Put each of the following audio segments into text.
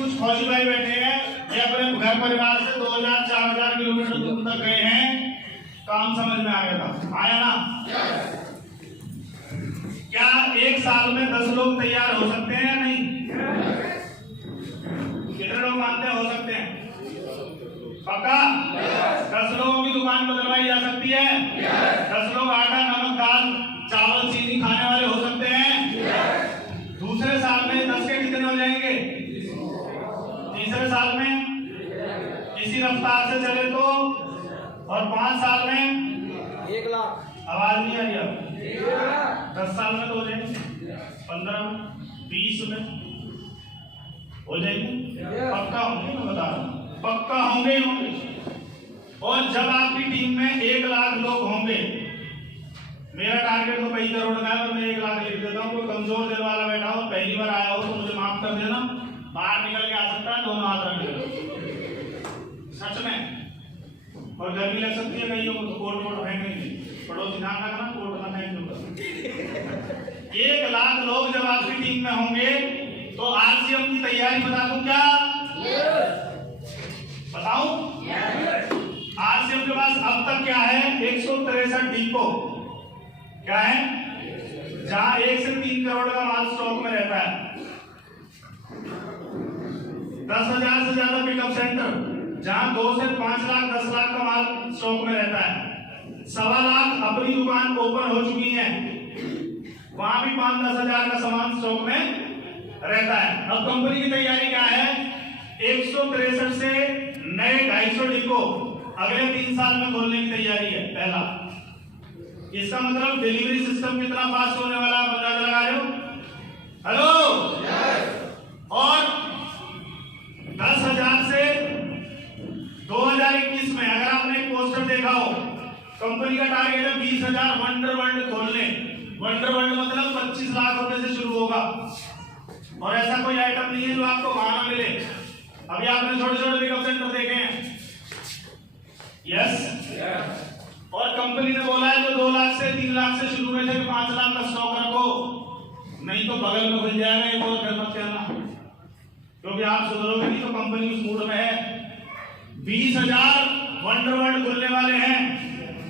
कुछ फौजी भाई बैठे हैं, ये अपने घर परिवार से 2000-4000 किलोमीटर दूर तक गए हैं, काम समझ में आ गया था, आया ना? क्या एक साल में 10 लोग तैयार हो सकते हैं या नहीं? कितने लोग मानते हैं हो सकते हैं? पक्का? 10 लोगों की दुकान बदलवाई जा सकती है? 10 लोग आटा, नमक, दाल, चावल, चीनी खाने वाले हो सकते हैं? दूसरे साल में 10 के कितने हो जाएंगे? तीसरे साल में इसी रफ्तार से चले तो, और 5 साल में 1 लाख। आवाज नहीं आ रही अब? 10 साल में तो हो जाएंगे, 15 में, 20 में हो जाएंगे, पक्का होंगे, मैं बता रहा हूँ, पक्का होंगे ही होंगे। और जब आपकी टीम में 1 लाख लोग होंगे, मेरा टारगेट तो कई करोड़ का है और मैं 1 लाख लिख देता हूँ। कोई कमजोर दिल वाला बैठा हो, पहली बार आया हो तो मुझे माफ कर देना, बाहर निकल के आ सकता है, दोनों हाथ रख लेना, सच में। और गर्मी लग सकती है कईयों को, तो कोट फेंक देंगे, पड़ोसी ध्यान रखना, कोट ना फेंक दूंगा। 1 लाख लोग जब आपकी टीम में होंगे तो आरसीएम की तैयारी बता दूं क्या? बताऊं? आरसीएम के पास अब तक क्या है? 163 डिपो क्या है, जहां 1 से 3 करोड़ का माल स्टॉक में रहता है। 10,000 से ज्यादा पिकअप सेंटर, जहां 2 से 5 लाख 10 लाख का माल स्टॉक में रहता है। 1.25 लाख अपनी दुकान ओपन हो चुकी है, वहां भी 5-10 हजार का सामान स्टॉक में रहता है। अब कंपनी की तैयारी क्या है? 163 से नए 250 डिपो अगले 3 साल में खोलने की तैयारी है। पहला, इसका मतलब डिलीवरी सिस्टम कितना फास्ट होने वाला है, अंदाजा लगा रहे हो? हेलो, और 10,000 से 2021 में अगर आपने एक पोस्टर देखा हो, कंपनी का टारगेट है 20,000 वंडर वर्ल्ड खोलने। वंडर वर्ल्ड मतलब 25 लाख रुपए से शुरू होगा, और ऐसा कोई आइटम नहीं है जो आपको वहां ना मिले। अभी आपने छोटे छोटे पिकअप सेंटर देखे हैं, यस। और कंपनी ने बोला है जो 2 लाख से 3 लाख से शुरू हुए थे, 5 लाख का स्टॉक रखो, नहीं तो बगल में खुल जाएगा, एक और घर मत कहना, क्योंकि आप सुधरोगे नहीं तो कंपनी उस मूड में है। 20,000 वंडर वर्ल्ड खुलने वाले हैं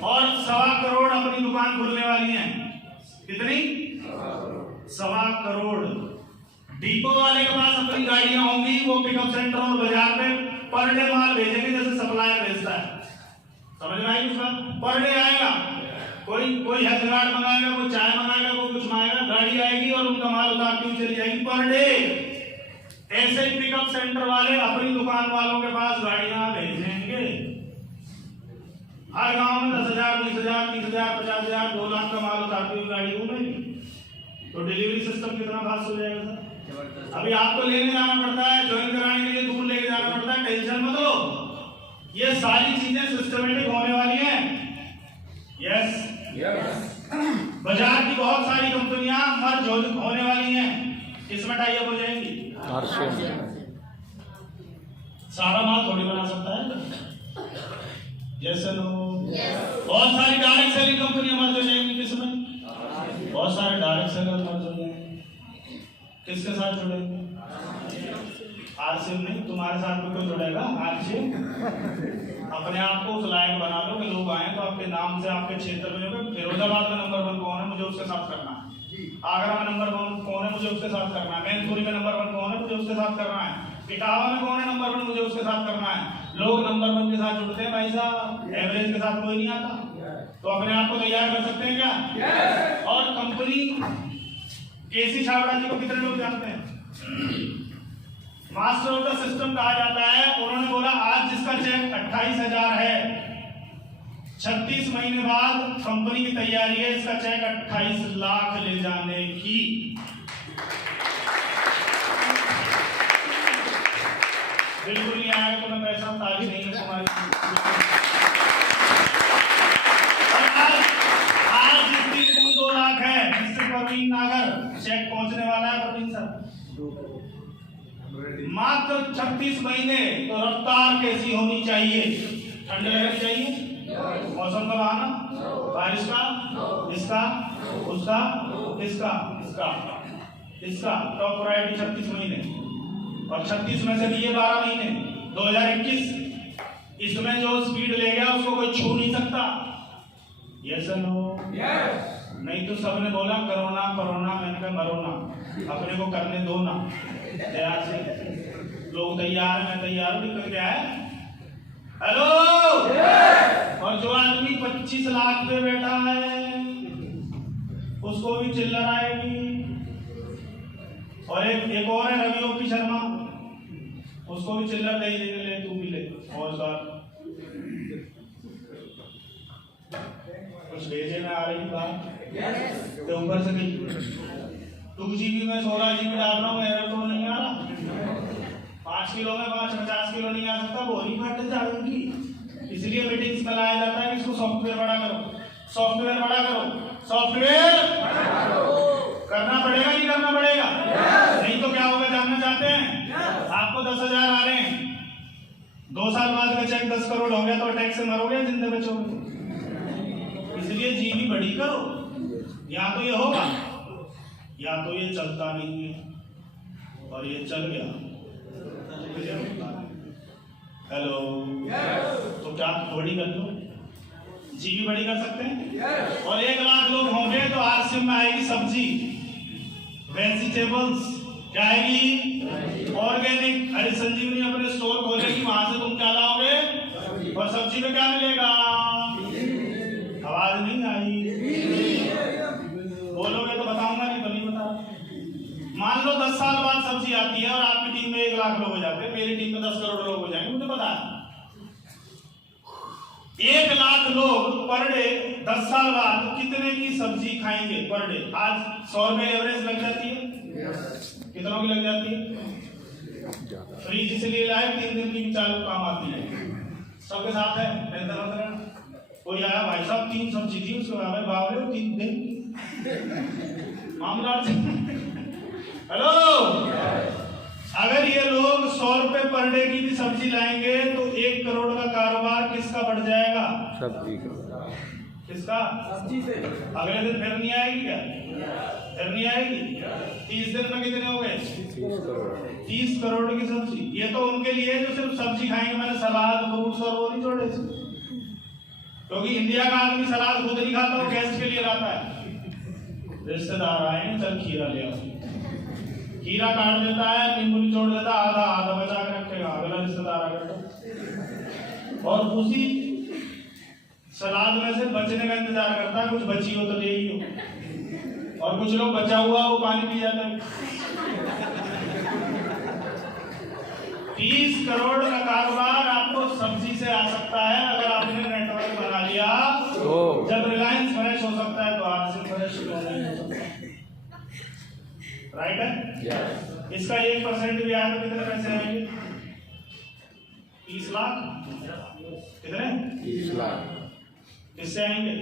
और 1.25 करोड़ अपनी दुकान खुलने वाली है। कितनी? 1.25 करोड़। डिपो वाले के पास अपनी गाड़ियां होंगी, वो पिकअप सेंटर और बाजार में पर डे माल भेजेंगे, जैसे सप्लायर भेजता है। समझ में आई उसका? पर डे आएगा, कोई हथियार मंगाएगा, कोई चाय मंगाएगा, कोई कुछ मंगाएगा, गाड़ी आएगी और उनका माल उतारती हुई चली जाएगी पर डे। ऐसे ही पिकअप सेंटर वाले अपनी दुकान वालों के पास गाड़ियां भेजेंगे। हर गांव में 10,000, 20,000, 30,000, 50,000, 2 लाख का माल उतारती हुई गाड़ी घूमेगी, तो डिलीवरी सिस्टम कितना फास्ट हो जाएगा सर? अभी आपको लेने जाना पड़ता है, ज्वाइन कराने के लिए दूर लेके जाना पड़ता है, टेंशन मत लो, ये सारी चीजें सिस्टमेटिक होने वाली हैं। यस, बाजार की बहुत सारी कंपनियां मर्ज होने वाली हैं, किसमें टाई अप हो जाएंगी? सारा माल थोड़ी बना सकता है, जैसे बहुत सारी डायरेक्ट सेलिंग कंपनियां मर्ज हो जाएंगी, किसमें? बहुत सारे डायरेक्ट सेलर मर्ज हो जाएंगे, किसके साथ जुड़ेंगे? आरसीएम नहीं, तुम्हारे साथ में कोई जुड़ेगा? आरसीएम अपने आप को उस लायक बना लो कि लोग आए तो आपके नाम से आपके क्षेत्र में, फिरोजाबाद में नंबर 1 कौन है, मुझे उसके साथ करना है। आगरा में नंबर 1 कौन है, मुझे उसके साथ करना है। मैनपुरी में नंबर 1 कौन है, मुझे उसके साथ करना है। इटावा में कौन है नंबर 1, मुझे उसके साथ करना है। लोग नंबर 1 के साथ जुड़ते हैं भाई साहब, एवरेज के साथ कोई नहीं आता। तो अपने आप को तैयार कर सकते हैं क्या? और कंपनी केसी छाबड़ा जी को कितने लोग जानते हैं? मास्टर ऑफ द सिस्टम कहा जाता है। उन्होंने बोला आज जिसका चेक 28,000 है, 36 महीने बाद कंपनी की तैयारी है इसका चेक 28 लाख ले जाने की। बिल्कुल नहीं आएगा तो मैं पैसा तारीफ नहीं है तुम्हारी। आज जिसकी 2 लाख है, जिससे प्रवीण नागर चेक पहुंचने वाला है, प्रवीण सर मात्र 36 महीने। तो रफ्तार कैसी होनी चाहिए? ठंड लगनी चाहिए, मौसम का बहाना, बारिश का, इसका, उसका, इसका, इसका, इसका टॉप प्रायोरिटी 36 महीने। और 36 में से भी ये 12 महीने 2021, इसमें जो स्पीड ले गया उसको कोई छू नहीं सकता। Yes no? नहीं तो सबने बोला कोरोना कोरोना, मैंने कहा मरो ना, अपने को करने दो ना। तैयार से लोग तैयार, मैं तैयार हूँ, निकल गया है। हेलो। और जो आदमी 25 लाख पे बैठा है उसको भी चिल्लर आएगी। और एक और है रवि ओपी शर्मा, उसको भी चिल्लर दे देंगे, ले तू भी ले। और सर कुछ भेजे में आ रही बात तो ऊपर से 2 GB में 16 GB डाल रहा हूँ, एरर तो नहीं आ रहा। 5 किलो में 50 किलो नहीं आ सकता, बोरी फट जाएगी। इसलिए मीटिंग्स में लाया जाता है कि इसको सॉफ्टवेयर बड़ा करो, सॉफ्टवेयर बड़ा करो, सॉफ्टवेयर करना पड़ेगा, नहीं करना पड़ेगा? नहीं तो क्या होगा जानना चाहते हैं? आपको 10,000 आ रहे हैं, 2 साल बाद का चेक 10 करोड़ हो गया तो टैक्स से मरोगे, जिंदे बचोगे। इसलिए जीबी बड़ी करो, या तो ये होगा या तो ये चलता नहीं है। और ये चल गया। हेलो। तो क्या बड़ी कर दो? जीबी बड़ी कर सकते हैं। और 1 लाख लोग होंगे तो आरसीएम में आएगी सब्जी, वेजिटेबल्स, क्या आएगी? ऑर्गेनिक। हरी संजीवनी अपने स्टोर खोलेगी, वहां से तुम क्या लाओगे? और सब्जी में क्या मिलेगा? आवाज नहीं आई, बोलोगे तो बताऊंगा, नहीं तो नहीं बता। मान लो 10 साल बाद सब्जी आती है और आपकी टीम में 1 लाख लोग हो जाते हैं, मेरी टीम में 10 करोड़ लोग हो जाएंगे, मुझे पता है। 1 लाख लोग पर डे 10 साल बाद कितने की सब्जी खाएंगे पर डे? आज 100 रुपए एवरेज लग जाती है। कितनों की लग जाती है? फ्रिज इसलिए लाए 3 दिन की चालू काम आती है। सबके साथ है कोई आया, भाई साहब 3 सब्जी थी, उसको भाई बावले 3 दिन मामला। हेलो। अगर ये लोग 100 रुपए पर डे की भी सब्जी लाएंगे तो 1 करोड़ का कारोबार किसका बढ़ जाएगा? सब्जी का। किसका? सब्जी से। अगले दिन फिर नहीं आएगी क्या? फिर नहीं आएगी। 30 दिन में कितने हो गए? 30 करोड़ की सब्जी। ये तो उनके लिए जो सिर्फ सब्जी खाएंगे, मैंने सलाद फ्रूट्स और वो नहीं जोड़े, क्योंकि इंडिया का आदमी सलाद खुद नहीं खाता, वो गेस्ट के लिए लाता है। रिश्तेदार आए, चल खीरा ले आओ, खीरा काट देता है, नींबू निचोड़ देता, आधा आधा बचा के रखेगा, अगला रिश्तेदार आकर तो। और उसी सलाद में से बचने का इंतजार करता है, कुछ बची हो तो ले ही हो। और कुछ लोग बचा हुआ वो पानी पी जाते हैं। 30 करोड़ का कारोबार आपको सब्जी से आ सकता है अगर आपने नेटवर्क बना लिया। जब रिलायंस फ्रेश हो सकता है तो आरसी फ्रेश नहीं हो सकता। राइट है? इसका 1% भी आया तो कितने पैसे आएंगे? 30 लाख। कितने? 30 लाख। किससे आएंगे?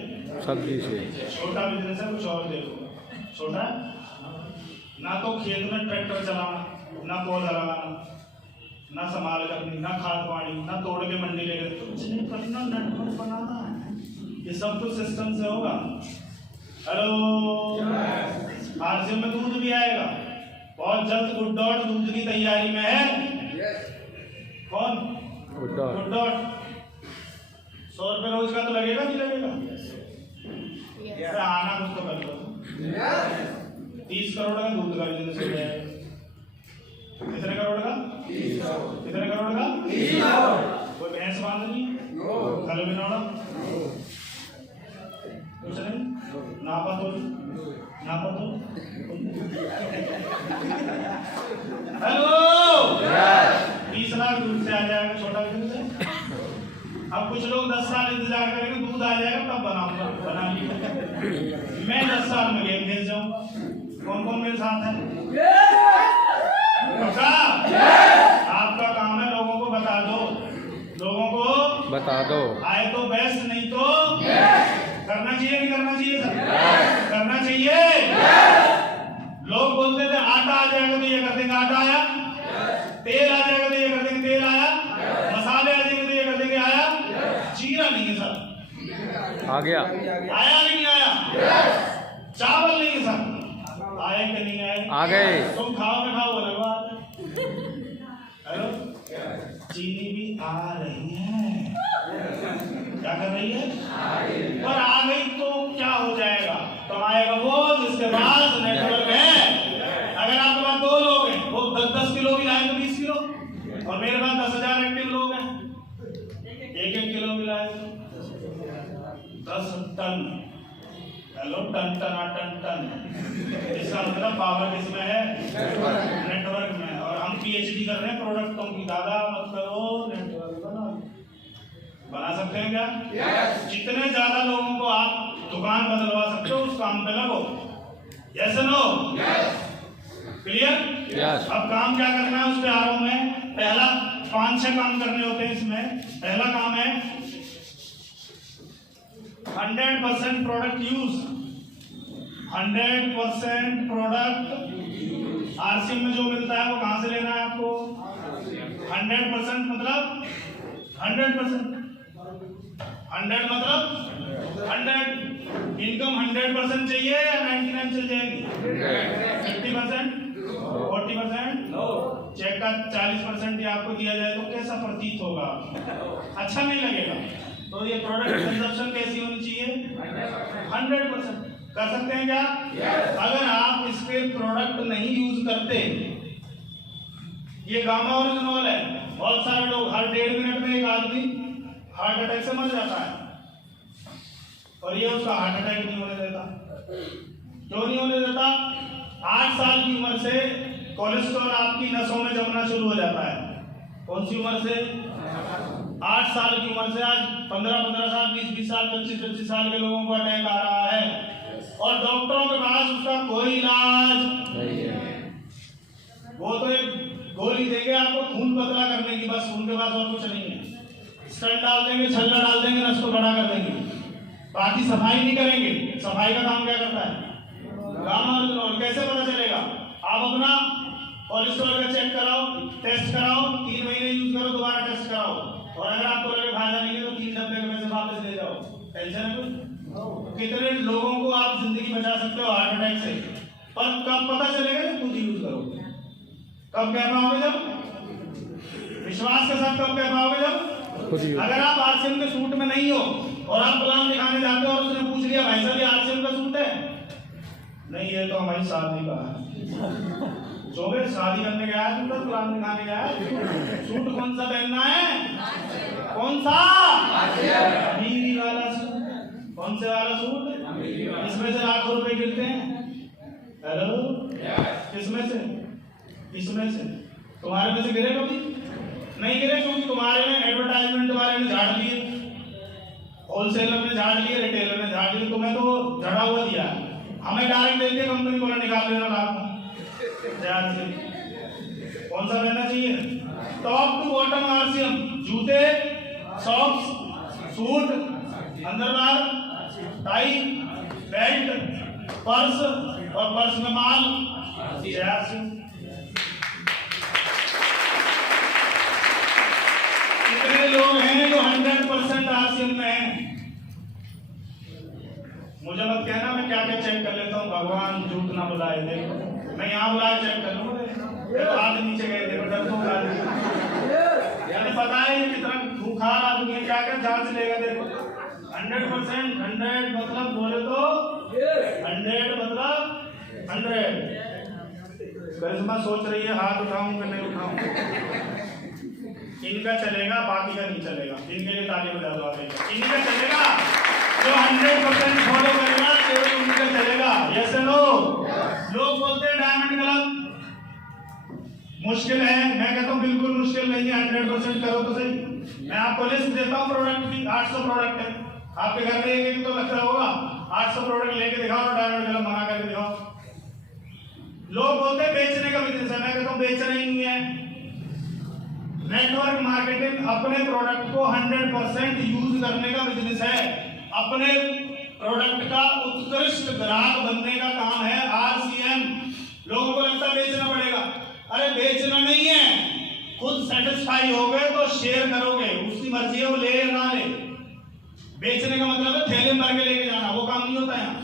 सब्जी से। छोटा बिजनेस है, कुछ और देखो। छोटा ना तो खेत में ट्रैक्टर चलाना, ना पौधा लगाना, ना संभाल करनी, ना खाद पानी, ना तोड़ के मंडी ले गए, कुछ नहीं करना, नेटवर्क बनाना है। ये सब कुछ सिस्टम से होगा। हेलो। आरसीएम में दूध भी आएगा बहुत जल्द। गुड डॉट दूध की तैयारी में है। कौन? Good dot. 100 रुपए रोज का तो लगेगा, नहीं लगेगा? आना कुछ तो कर लो। 30 करोड़ का दूध का बिजनेस हो जाएगा। कितने करोड़ का? 30 करोड़। कितने करोड़ का? 30 करोड़। कोई भैंस बांधनी? खल बिनौड़ा? कुछ नहीं। नापा तो हेलो। 20 लाख दूध से आ जाएगा, छोटा बिजनेस है। अब कुछ लोग 10 साल इंतजार करेंगे, दूध आ जाएगा तब बनाऊंगा। बना लिया मैं 10 साल में गेम भेज जाऊंगा। कौन कौन मेरे साथ है? आपका काम है लोगों को बता दो, लोगों को बता दो। आए तो बेस्ट, नहीं तो करना चाहिए, नहीं करना चाहिए सर? करना चाहिए। लोग बोलते थे आटा आ जाएगा तो ये कर देंगे, आटा आया। तेल आ जाएगा तो ये कर देंगे, तेल आया। मसाले आ जाएंगे तो ये कर देंगे, आया। जीरा नहीं है सर, आ गया। आया नहीं आया? चावल नहीं है सर, आए कि नहीं आए? आ गए। तुम खाओ ना खाओ अलग बात है। आ रही है। क्या कर रही है? पर आ गई तो क्या हो जाएगा? तो आएगा वो जिसके पास नेटवर्क है। अगर आपके पास 2 लोग हैं, वो 10-10 किलो भी लाए तो 20 किलो, और मेरे पास 10,000 एक्टिव लोग हैं, 1-1 किलो भी लाए तो 10 टन। हेलो, टन टना टन टन। इसका मतलब पावर किसमें है? नेटवर्क में। और हम पीएचडी कर रहे हैं प्रोडक्टों की। दादा मत करो, नेटवर्क बना सकते हैं क्या? जितने ज्यादा लोगों को आप दुकान बदलवा सकते हो उस काम पे लगो। Yes no? क्लियर? अब काम क्या करना है उस पे आ रहा हूं मैं। पहला 5-6 काम करने होते हैं इसमें। पहला काम है 100% प्रोडक्ट यूज। 100% प्रोडक्ट आरसीएम में जो मिलता है वो कहां से लेना है आपको? 100% मतलब 100%। 100 मतलब 100। इनकम 100% चाहिए या 99 चल जाएगी? 50%, 40%, चेक का 40% आपको दिया जाए तो कैसा प्रतीत होगा? अच्छा नहीं लगेगा। तो ये प्रोडक्ट कंजप्शन कैसी होनी चाहिए? 100%। कर सकते हैं क्या? अगर आप इसके प्रोडक्ट नहीं यूज करते, ये गामा ओरिजिनल है, बहुत सारे लोग हर 1.5 मिनट में एक आदमी हार्ट अटैक से मर जाता है, और ये उसका हार्ट अटैक नहीं होने देता। क्यों नहीं होने देता? 8 साल की उम्र से कोलेस्ट्रॉल आपकी नसों में जमना शुरू हो जाता है। कौन सी उम्र से? 8 साल की उम्र से। आज 15-15 साल, 20-20 साल, 25-25 साल के लोगों को अटैक आ रहा है, और डॉक्टरों के पास उसका कोई इलाज नहीं है। वो तो एक गोली देंगे आपको खून पतला करने की, बस उनके पास और कुछ नहीं है। स्टंट डाल देंगे, छल्ला डाल देंगे, नस को बड़ा कर देंगे, बाकी सफाई नहीं करेंगे। सफाई का काम क्या करता है? Gamma original. कैसे पता चलेगा? आप अपना कोलेस्ट्रॉल का चेक कराओ, टेस्ट कराओ, 3 महीने यूज करो, दोबारा टेस्ट कराओ, और अगर आपको लगे फायदा नहीं है तो 3 डब्बे के पैसे वापस ले जाओ। टेंशन है कुछ? कितने लोगों को आप जिंदगी बचा सकते हो हार्ट अटैक से? पर कब पता चलेगा? जब खुद यूज करोगे। कब कह पाओगे? जब विश्वास के साथ। कब कह पाओगे? जब अगर आप आरसीएम के सूट में नहीं हो और आप गुलाम दिखाने जाते हो और उसने पूछ लिया भाई साहब ये आरसीएम का सूट है? नहीं, ये तो हमारी शादी का है। जो भी शादी करने गया है तो गुलाम दिखाने गया है। सूट कौन सा पहनना है? कौन सा? अमीरी वाला सूट। कौन से वाला सूट? इसमें से लाखों रुपए गिरते हैं। हेलो, किसमें से? इसमें से। तुम्हारे में से गिरे कभी? नहीं गिरे, क्योंकि तुम्हारे में एडवर्टाइजमेंट वाले ने झाड़ लिए, होलसेलर ने झाड़ लिए, रिटेलर ने झाड़ लिए, तुम्हें तो झड़ा हुआ दिया। हमें डायरेक्ट देते कंपनी बोला निकाल लेना लाभ। कौन सा रहना चाहिए? Top to bottom RCM. जूते, सॉक्स, सूट, अंदर बाहर, टाई, बेल्ट, पर्स, और पर्स में माल। कितने लोग हैं जो 100% आरसीएम में हैं? मुझे मत कहना मैं क्या क्या चेक कर लेता हूँ। भगवान झूठ ना बुलाए। देखो मैं यहाँ बुलाए चेक कर लूँ। हाथ नीचे गए, देखो डर तो पता है कितना भूखार आदमी है, क्या क्या जांच लेगा। देखो 100%। 100 मतलब बोले तो 100 मतलब 100। करिश्मा सोच रही है हाथ उठाऊं कि नहीं उठाऊं। इनका चलेगा, बाकी का नहीं चलेगा। इनके लिए ताली बजा दो। इनका चलेगा, जो 100% फॉलो करेगा केवल उनका चलेगा। Yes no? लोग बोलते हैं डायमंड क्लब मुश्किल है, मैं कहता हूँ बिल्कुल मुश्किल नहीं है। 100% करो तो सही। मैं आपको लिस्ट देता हूँ प्रोडक्ट की। 800 प्रोडक्ट है आपके घर में, एक तो लग रहा होगा। 800 प्रोडक्ट लेके दिखाओ, डायमंड क्लब बना करके दिखाओ। लोग बोलते हैं बेचने का बिजनेस है, मैं कहता हूँ बेचना ही नहीं है। नेटवर्क मार्केटिंग अपने प्रोडक्ट को 100% यूज करने का बिजनेस है। अपने प्रोडक्ट का उत्कृष्ट ग्राहक बनने का काम है आरसीएम। लोगों को लगता है बेचना पड़ेगा। अरे बेचना नहीं है, खुद सेटिस्फाई हो गए तो शेयर करोगे, उसकी मर्जी है वो ले या ना ले। बेचने का मतलब है थैले में भर के लेके जाना, वो काम नहीं होता यहाँ।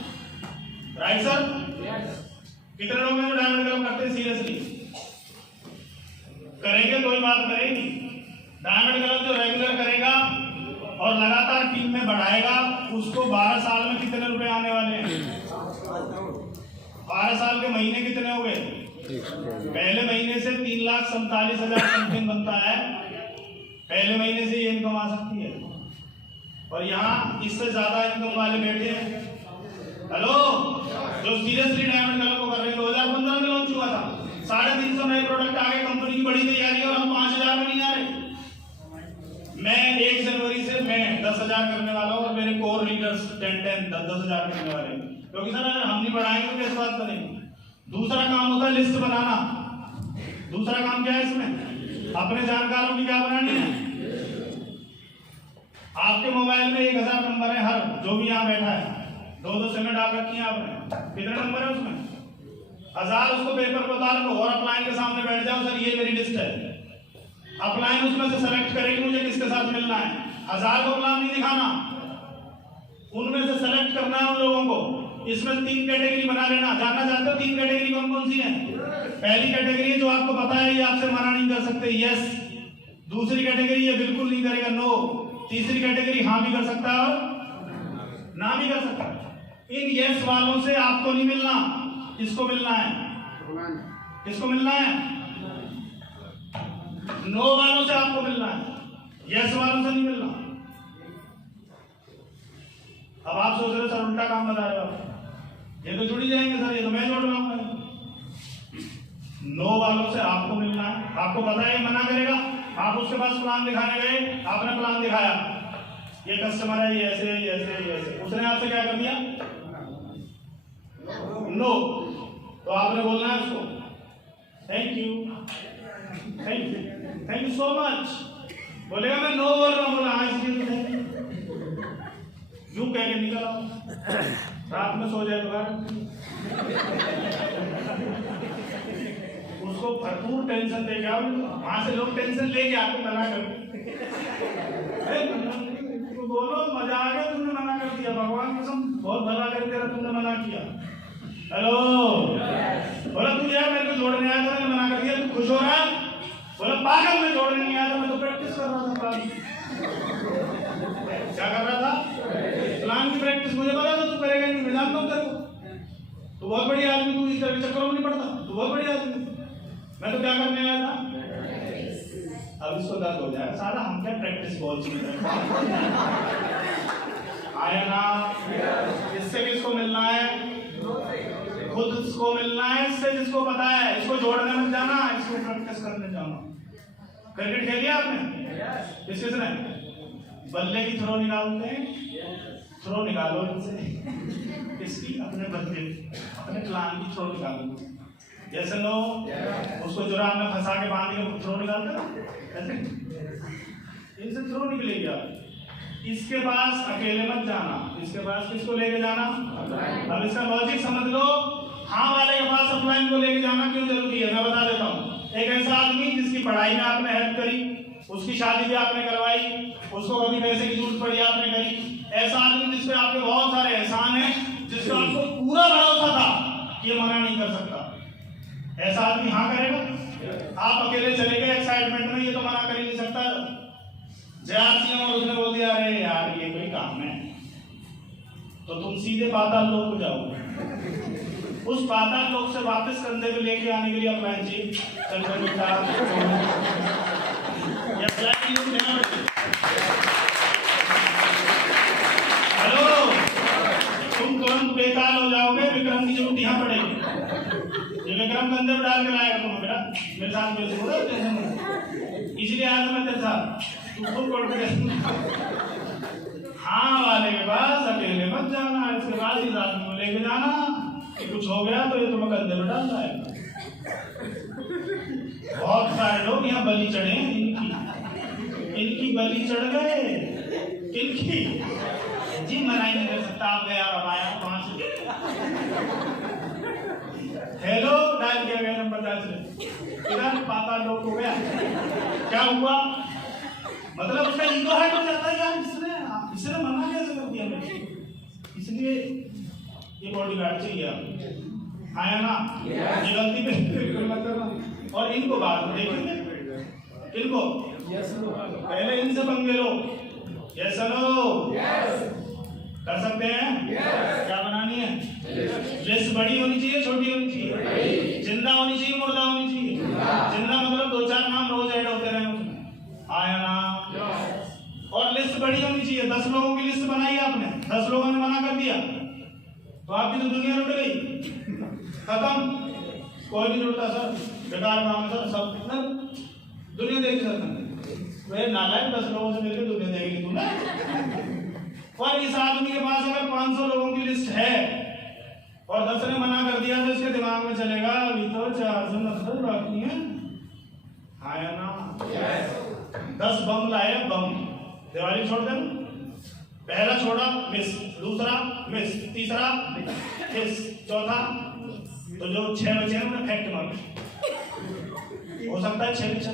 Right sir? कितने लोग हैं जो डायमंड क्लब करते हैं? सीरियसली करेंगे तो ही बात करेंगी। डायमंड क्लब जो रेगुलर करेगा और लगातार टीम में बढ़ाएगा, उसको 12 साल में कितने रुपए आने वाले हैं? 12 साल के महीने कितने हो गए? पहले महीने से 3,47,000 समथिंग बनता है, पहले महीने से ये इनकम आ सकती है। और यहाँ इससे ज्यादा इनकम वाले बैठे हैं। हेलो, जो सीरियसली डायमंड क्लब को कर रहे हैं, 2015 में लॉन्च हुआ था, 350 नए प्रोडक्ट आ गए, कंपनी की बड़ी तैयारी और हम 5,000 में नहीं आ रहे। मैं 1 जनवरी से मैं 10,000 करने वाला हूँ और मेरे कोर लीडर्स 10,000 करने वाले हैं, क्योंकि सर अगर हम नहीं बढ़ाएंगे तो कैसे बात करेंगे। दूसरा काम होता है लिस्ट बनाना। दूसरा काम क्या है इसमें? अपने जानकारों की क्या बनानी है? आपके मोबाइल में 1000 नंबर है, हर जो भी यहाँ बैठा है 2-2 सिमें डाल रखी है आपने, कितने नंबर है उसमें? 1000। उसको पेपर पर उतार लो और अपलाइन के सामने बैठ जाओ, सर ये मेरी लिस्ट है। अपलाइन उसमें से सेलेक्ट करेगी मुझे किसके साथ मिलना है। 1000 को अपना नहीं दिखाना, उनमें से सेलेक्ट करना है उन लोगों को। इसमें 3 कैटेगरी बना लेना। जानना चाहते हो 3 कैटेगरी कौन कौन सी है? पहली कैटेगरी है जो आपको पता है ये आपसे मना नहीं कर सकते, यस। दूसरी कैटेगरी ये बिल्कुल नहीं करेगा, नो। तीसरी कैटेगरी हाँ भी कर सकता है और ना भी कर सकता है। इन यस वालों से आपको नहीं मिलना, किसको मिलना है? किसको मिलना है? नो वालों से आपको मिलना है, यस वालों से नहीं मिलना। अब आप सोच रहे सर उल्टा काम बता रहे हो, ये तो जुड़ ही जाएंगे सर, ये तो मैं जोड़ रहा हूं। नो वालों से आपको मिलना है। आपको पता है मना करेगा, आप उसके पास प्लान दिखाने गए, आपने प्लान दिखाया, ये कस्टमर है, ये ऐसे ऐसे ऐसे, उसने आपसे क्या कर दिया? नो। तो आपने बोलना है उसको thank you, thank you so much. बोलेगा मैं नो बोल रहा हूँ, बोला हाँ इसलिए थैंक यू। यूं कह के निकल आओ, रात में सो जाए तो उसको भरपूर टेंशन दे के आओ। वहां से लोग टेंशन लेके आते मना कर बोलो मजा आ गया, तुमने मना कर दिया, भगवान कसम बहुत भला कर दिया, तुमने मना किया। हेलो, बोला तू यार मेरे को जोड़ने आया था, मैंने मना कर दिया, तू खुश हो रहा है? बोला पागल, मैं जोड़ने नहीं आया था, मैं तो प्रैक्टिस कर रहा था प्लान। क्या कर रहा था? प्लान की प्रैक्टिस। मुझे पता था तू करेगा नहीं, मैं जानता हूँ तेरे को, तू बहुत बड़ी आदमी, तू इस तरह के चक्करों में नहीं पड़ता, तू बहुत बड़ी आदमी। मैं तो क्या करने आया था? अब इसको दर्द हो जाएगा, साला हम क्या प्रैक्टिस बहुत आया ना। इससे किसको मिलना है? खुद इसको मिलना है इससे जिसको पता है। इसको जोड़ने मत जाना, इसको प्रैक्टिस करने जाना। क्रिकेट खेली आपने? किसने? बल्ले की थ्रो निकालते हैं, थ्रो निकालो इनसे। किसकी? अपने बल्ले, अपने प्लान की थ्रो निकालो। जैसे लो उसको जुराब में फंसा के बांध के थ्रो निकालते ना, ऐसे इनसे थ्रो निकलेगी। आप इसके पास अकेले मत जाना, इसके पास किसको लेके जाना? अब इसका लॉजिक समझ लो। हाँ वाले के पास अपलाइन को लेके जाना क्यों जरूरी है, मैं बता देता हूँ। एक ऐसा आदमी जिसकी पढ़ाई में आपने हेल्प करी, उसकी शादी भी आपने करवाई, उसको कभी पैसे की जरूरत पड़ी आपने करी। ऐसा आदमी जिसपे आपके बहुत सारे एहसान है, जिसको आपको पूरा भरोसा था कि ये मना नहीं कर सकता, ऐसा आदमी हाँ करेगा? आप अकेले चले गए एक्साइटमेंट में, ये तो मना कर ही नहीं सकता। जयासी और उसने बोल दिया अरे यार ये कोई काम है, तो तुम सीधे पाताल लोक को जाओगे। उस पाताल लोक से वापस कंधे पे लेके आने के लिए अपलाइन चाहिए। चल बेटा हेलो, तुम तुरंत बेताल हो जाओगे, विक्रम की जरूरत यहाँ पड़ेगी। ये विक्रम कंधे पे डाल के लाएगा तुम्हें, बेटा मेरे साथ में छोड़ो, इसलिए आया मैं तेरे साथ, तू खुद कॉन्फिडेंस। हाँ वाले के पास अकेले मत जाना, इसके बाद इस आदमी को लेके जाना, कुछ हो गया तो ये तुम्हें कंधे पे डाल लाएगा। बहुत सारे लोग यहाँ बलि चढ़े, इनकी बलि चढ़ गए। इनकी जी मना ही नहीं कर सकता, आप गया और आया वहां से। हेलो डायल किया गया नंबर 10 से, इधर पाताल लोक हो गया। क्या हुआ? मतलब उसका ईगो हाइट हो जाता है यार, इसने मना कैसे कर दिया मुझे, इसलिए ये बॉडीगार्ड चाहिए आप। आया ना? ये गलती पे बिल्कुल मत करना। और इनको बात देखेंगे किनको? पहले इनसे पंगे लो। यस नो कर सकते हैं? क्या बनानी है? लिस्ट बड़ी होनी चाहिए, छोटी होनी चाहिए, जिंदा होनी चाहिए, मुर्दा होनी चाहिए? जिंदा मतलब 2-4 नाम रोज ऐड होते रहे उसमें, आया ना? और लिस्ट बड़ी होनी चाहिए। 10 लोगों की लिस्ट बनाई आपने, 10 लोगों ने मना कर दिया तो आपकी तो दुनिया लुट गई, खत्म। कोई नहीं जुड़ता सर, बेकार काम है सर, सब ना दुनिया देख सकते वे नालायक 10 लोगों से मिलकर दुनिया देखेगी तुमने। और इस आदमी के पास अगर 500 लोगों की लिस्ट है और 10 ने मना कर दिया तो इसके दिमाग में चलेगा अभी तो 490 बाकी है, हाँ या ना? 10 बम लाए, बम दिवाली छोड़ देना। पहला छोड़ा मिस, दूसरा मिस, तीसरा मिस, चौथा तो जो 6 बचे हैं उन्हें फैक्ट मार हो सकता है 6 बचे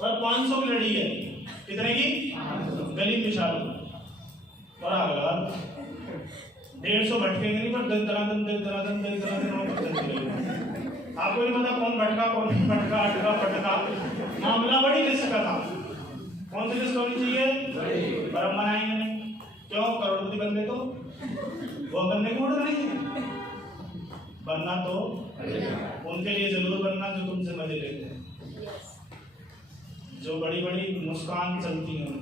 पर 500 की लड़ी है। कितने की? गली पिछाड़ो और आगे 150 भटकेंगे नहीं पर दिन आपको नहीं पता कौन भटका कौन भटका, अटका पटका। मामला बड़ी लिस्ट का था। कौन सी लिस्ट होनी चाहिए? बर्फ बनाएंगे नहीं, क्यों? करोड़पति बन गए तो वो बनने को उड़ रही है। बनना तो उनके लिए जरूर बनना जो तुमसे मजे लेते हैं, जो बड़ी बड़ी मुस्कान चलती हैं।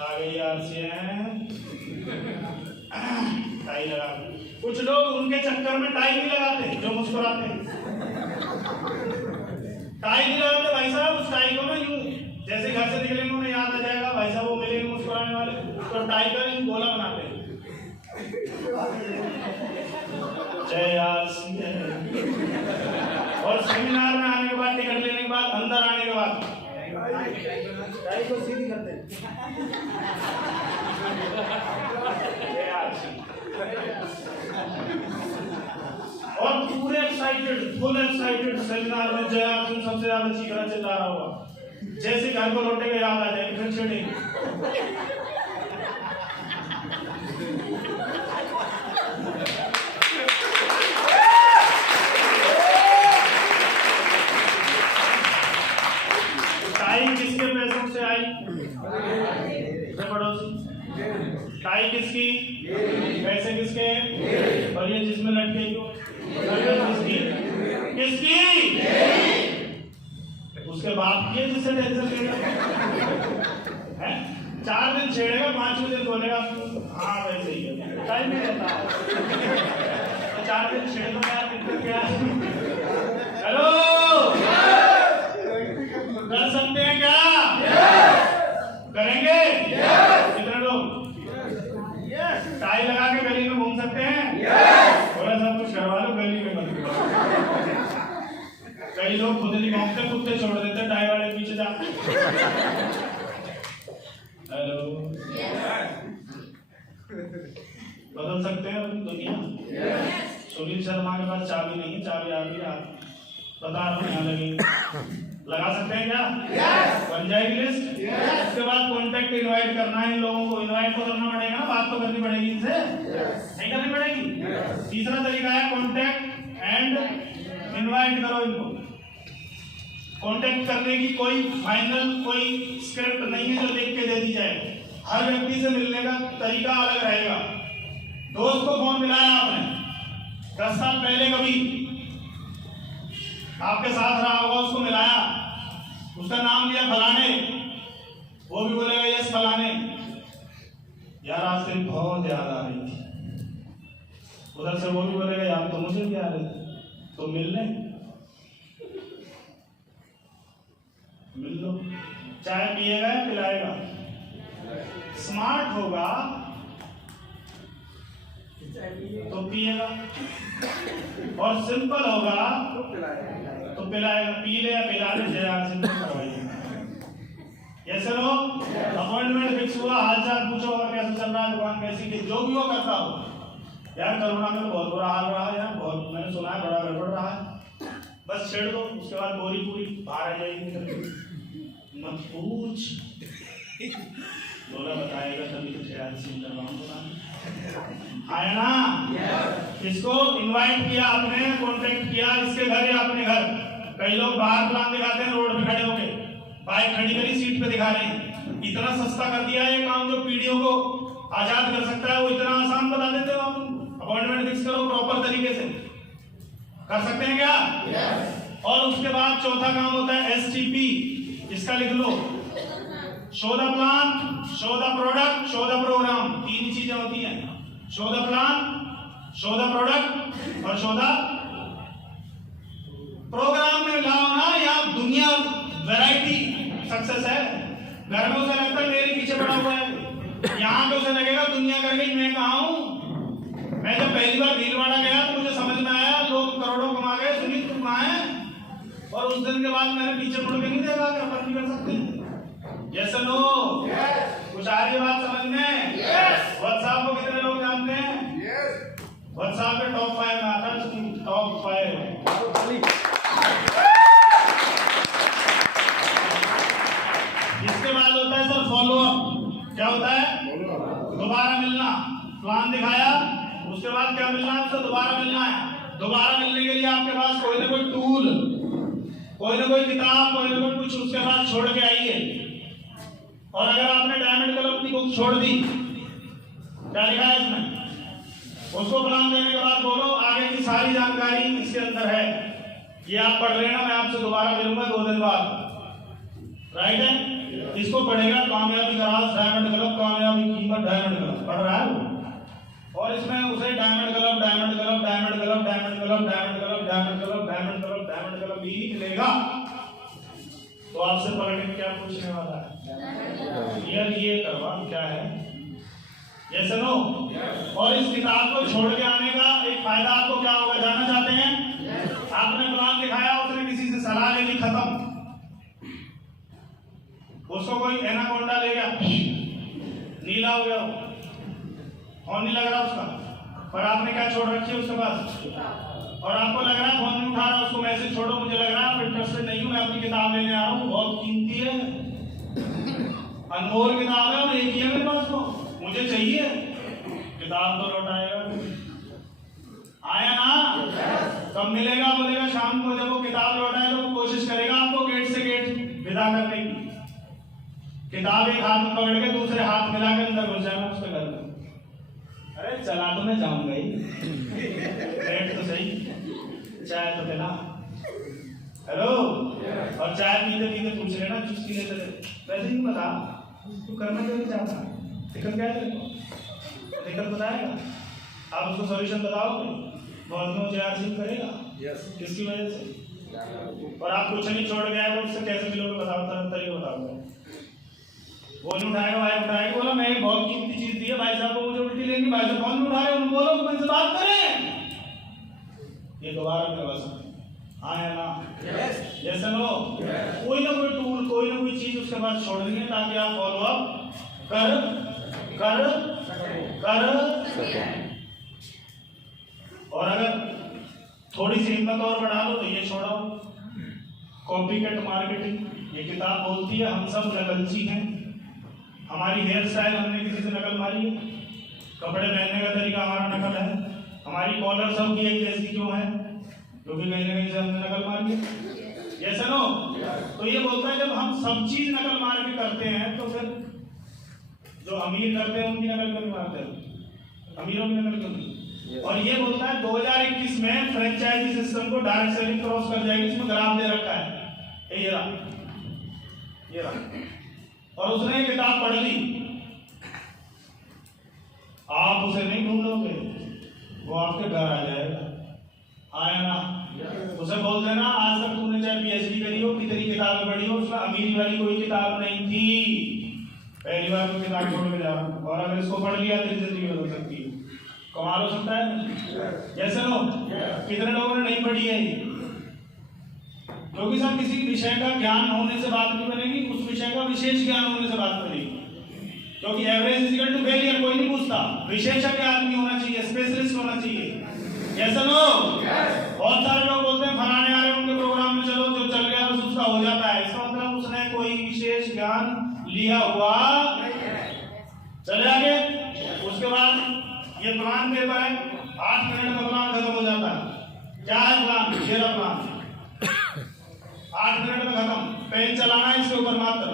आ गई आरसीएम टाई लगा। कुछ लोग उनके चक्कर में टाई भी लगाते जो मुस्कुराते हैं। टाई नहीं लगाते भाई साहब, उस टाई को ना यूं जैसे घर से निकलेंगे उन्हें याद आ जाएगा भाई साहब वो मिलेंगे मुस्कुराने वाले, तो टाई का यूं गोला बनाते हैं। जय आरसीएम। और सेमिनार में आने के बाद, टिकट लेने के बाद, अंदर आने के बाद टाई को सीधी करते हैं। और पूरे एक्साइटेड, फुल एक्साइटेड सेमिनार में जय आरसीएम सबसे ज्यादा चीखना चिल्ला रहा होगा। जैसे घर को लौटेगा याद आ जाएगी, फिर छेड़ेंगे। टाई किसके पैसों से आई? पड़ोसी। टाई किसकी? पैसे किसके? और ये जिसमें लटके किसकी? किसकी? उसके बाप की, जिससे टेंशन लेगा। 4 दिन छेड़ेगा, 5वें दिन बोलेगा हाँ वैसे ही है, टाइम नहीं रहता। 4 दिन छेड़ दो यार, दिक्कत क्या है? हेलो, कर सकते हैं क्या? करेंगे? कितने लोग? टाई लगा के गली में घूम सकते हैं? थोड़ा सा कुछ करवा लो, गली में मत घूमो। कई लोग खुद नहीं घूमते, कुत्ते छोड़ देते टाई वाले पीछे जा। हेलो, बदल सकते हैं अपनी दुनिया। सुनील शर्मा के पास चाबी नहीं है, चाबी आ गई बता रहा हूँ, यहाँ लगी। लगा सकते हैं क्या? बन जाएगी लिस्ट। उसके बाद कॉन्टेक्ट इनवाइट करना है इन लोगों को। इनवाइट तो करना पड़ेगा ना, बात तो करनी पड़ेगी इनसे, नहीं करनी पड़ेगी? तीसरा तरीका है कॉन्टेक्ट एंड इनवाइट करो इनको। कॉन्टेक्ट करने की कोई फाइनल कोई स्क्रिप्ट नहीं है जो लिख के दे दी जाए। हर व्यक्ति से मिलने का तरीका अलग रहेगा। दोस्त को फोन मिलाया आपने 10 साल पहले, कभी आपके साथ रहा होगा, उसको मिलाया, उसका नाम लिया फलाने, वो भी बोलेगा यस फलाने, यार आज तेरी बहुत याद आ रही थी। उधर से वो भी बोलेगा यार तो मुझे भी आ रही थी, तो मिल लो। चाय पिएगा या पिलाएगा? स्मार्ट होगा तो पिएगा, और सिंपल होगा तो पिलाएगा। पी ले या पिला ले, जय आरसीएम करवाइए। यस नो, अपॉइंटमेंट फिक्स हुआ, हालचाल पूछो और कैसे चल रहा है, दुकान कैसी, जो भी वो करता हो। यार कोरोना में बहुत बुरा हाल रहा है यार, बहुत मैंने सुना है, बड़ा गड़बड़ रहा है। बस छेड़ दो, उसके बाद बोरी पूरी बाहर आ जाएगी। मत पूछ, बोला बताएगा तभी तो जय आरसीएम करवाऊंगा। आया ना? इसको इनवाइट किया आपने, कॉन्टेक्ट किया, इसके घर या अपने घर। कई लोग बाहर प्लान दिखाते हैं रोड पे खड़े होके, बाइक खड़ी करी सीट पे दिखा रहे हैं। इतना सस्ता कर दिया है ये काम, जो पीढ़ियों को आजाद कर सकता है वो इतना आसान बता देते हो आप। अपॉइंटमेंट फिक्स करो प्रॉपर तरीके से, कर सकते हैं क्या? yes. और उसके बाद चौथा काम होता है STP, इसका लिख लो, show the plan, show the product, show the program. तीन ही चीजें होती हैं, show the plan, show the product और शो द प्रोग्राम। में लाओ ना, यहाँ दुनिया वैरायटी सक्सेस है। घर में उसे लगता है मेरे पीछे पड़ा हुआ है, यहाँ पे उसे लगेगा दुनिया कर गई, मैं कहाँ हूँ। मैं जब पहली बार भीलवाड़ा गया तो मुझे समझ में आया लोग करोड़ों कमा गए, सुनील तुम कहाँ है? और उस दिन के बाद मैंने पीछे मुड़ के नहीं देखा कि अपन नहीं कर सकते। Yes no? कुछ आ रही बात समझ में? व्हाट्सएप को कितने लोग जानते हैं? व्हाट्सएप पे टॉप 5 में आता है, टॉप 5। इसके बाद होता है सर फॉलो अप। क्या होता है? दोबारा मिलना। प्लान दिखाया, उसके बाद क्या मिलना है? उससे दोबारा मिलना है। दोबारा मिलने के लिए आपके पास कोई ना कोई टूल, कोई ना कोई किताब, कोई ना कोई कुछ उसके बाद छोड़ के आइए। और अगर आपने डायमंड क्लब की बुक छोड़ दी, क्या लिखा है इसमें? उसको प्लान देने के बाद बोलो आगे की सारी जानकारी इसके अंदर है, ये आप पढ़ लेना, मैं आपसे दोबारा मिलूंगा 2 दिन बाद। राइट है? इसको पढ़ेगा कामयाबी का राज डायमंड क्लब, कामयाबी कीमत डायमंड क्लब, पढ़ रहा है वो। और इसमें उसे diamond club, diamond club, diamond club, diamond club, diamond club, diamond club, diamond club, diamond club भी मिलेगा। तो आपसे पढ़ने क्या पूछने वाला है? ये करवा क्या है? ये सुनो। और इस किताब को छोड़ के आने का एक फायदा आपको क्या होगा, जानना चाहते हैं? आपने प्लान दिखाया, उसने किसी से सलाह ले ली, खत्म। उसको कोई एनाकोंडा ले गया, नीला हो गया, फोन नहीं लग रहा उसका, पर आपने क्या छोड़ रखी है उसके पास? और आपको लग रहा है फोन नहीं उठा रहा, उसको मैसेज छोड़ो, मुझे लग रहा है आप इंटरेस्टेड नहीं हूं, मैं अपनी किताब लेने आ रहा हूँ, बहुत कीमती है, अनमोल किताब है और एक ही है मेरे पास, को मुझे चाहिए। किताब तो लौटाएगा, आया ना? कब मिलेगा? बोलेगा शाम को, जब वो किताब लौटाए तो वो कोशिश करेगा आपको गेट से गेट विदा करने की। किताब एक हाथ में पकड़ के दूसरे हाथ मिला के अंदर घुस जाना उसके घर में। अरे चला तो मैं जाऊंगा ही, बैठ तो सही, चाय तो देना। हेलो? और चाय पीते पीते पूछ लेना चुस्की लेते वैसे ही बता तू करना क्यों नहीं चाहता, दिक्कत क्या है? दिक्कत बताएगा, आप उसको सॉल्यूशन बताओगे, बहुत में मुझे आर्सिंग करेगा। किसकी वजह से? और आप कुछ नहीं छोड़ गए तो उससे कैसे मिलोगे? बताओ, तरीका बताओगे। वो नहीं उठाएगा, भाई उठाएगा, बोला मैं एक बहुत कीमती चीज दी है भाई साहब को, मुझे उल्टी लेनी, भाई साहब फोन उठा रहे हैं, बोलो तो मुझसे बात करें। ये दोबारा अपने पास आया ना? जैसे लो कोई ना कोई टूल, कोई ना कोई चीज उसके पास छोड़ देंगे ताकि आप फॉलो अप कर सकें। और अगर थोड़ी सी हिम्मत और बढ़ा लो तो ये छोड़ो, कॉपीकैट मार्केटिंग। ये किताब बोलती है हम सब नकलची हैं, हमारी हेयर स्टाइल हमने किसी से नकल मारी है, कपड़े पहनने का तरीका हमारा नकल है, हमारी कॉलर सब की एक जैसी क्यों है? क्योंकि कहीं ना कहीं से हमने नकल मारी है। ये सुनो, तो ये बोलता है जब हम सब चीज नकल मार के करते हैं तो फिर जो अमीर करते हैं उनकी नकल क्यों नहीं मारते? अमीरों की नकल क्यों नहीं? और ये बोलता है 2021 में फ्रेंचाइजी सिस्टम को डायरेक्ट सेलिंग क्रॉस कर जाएगी, इसमें ग्राफ दे रखा है, ये रहा। और उसने ये किताब पढ़ ली, आप उसे नहीं ढूंढोगे, वो आपके घर आ जाएगा। आया ना? उसे बोल देना आज तक तूने चाहे PhD करी हो, कितनी किताबें पढ़ी हो, उसमें अमीरी वाली कोई किताब नहीं थी, पहली बार तो किताब छोड़ के जा रहा हूं, और अगर इसको पढ़ लिया तेरी जिंदगी बदल सकती है, कमाल हो सकता है। जैसे लो कितने लोगों ने नहीं पढ़ी है, क्योंकि सब किसी विषय का ज्ञान होने से बात नहीं बनेगी, उस विषय का विशेष ज्ञान होने से बात बनेगी। क्योंकि average is equal to failure कोई नहीं पूछता, विशेषज्ञ आदमी होना चाहिए, स्पेशलिस्ट होना चाहिए। जैसे लो बहुत सारे लोग बोलते हैं फलाने आ रहे उनके प्रोग्राम में चलो, जो चल गया बस उसका हो जाता है, इसका मतलब उसने कोई विशेष ज्ञान लिया हुआ। चले आगे, उसके बाद ये प्लान पेपर है, 8 मिनट में प्लान खत्म हो जाता है। क्या है प्लान? 13 प्लान। 8 मिनट में खत्म। पेन चलाना है इसके ऊपर मात्र,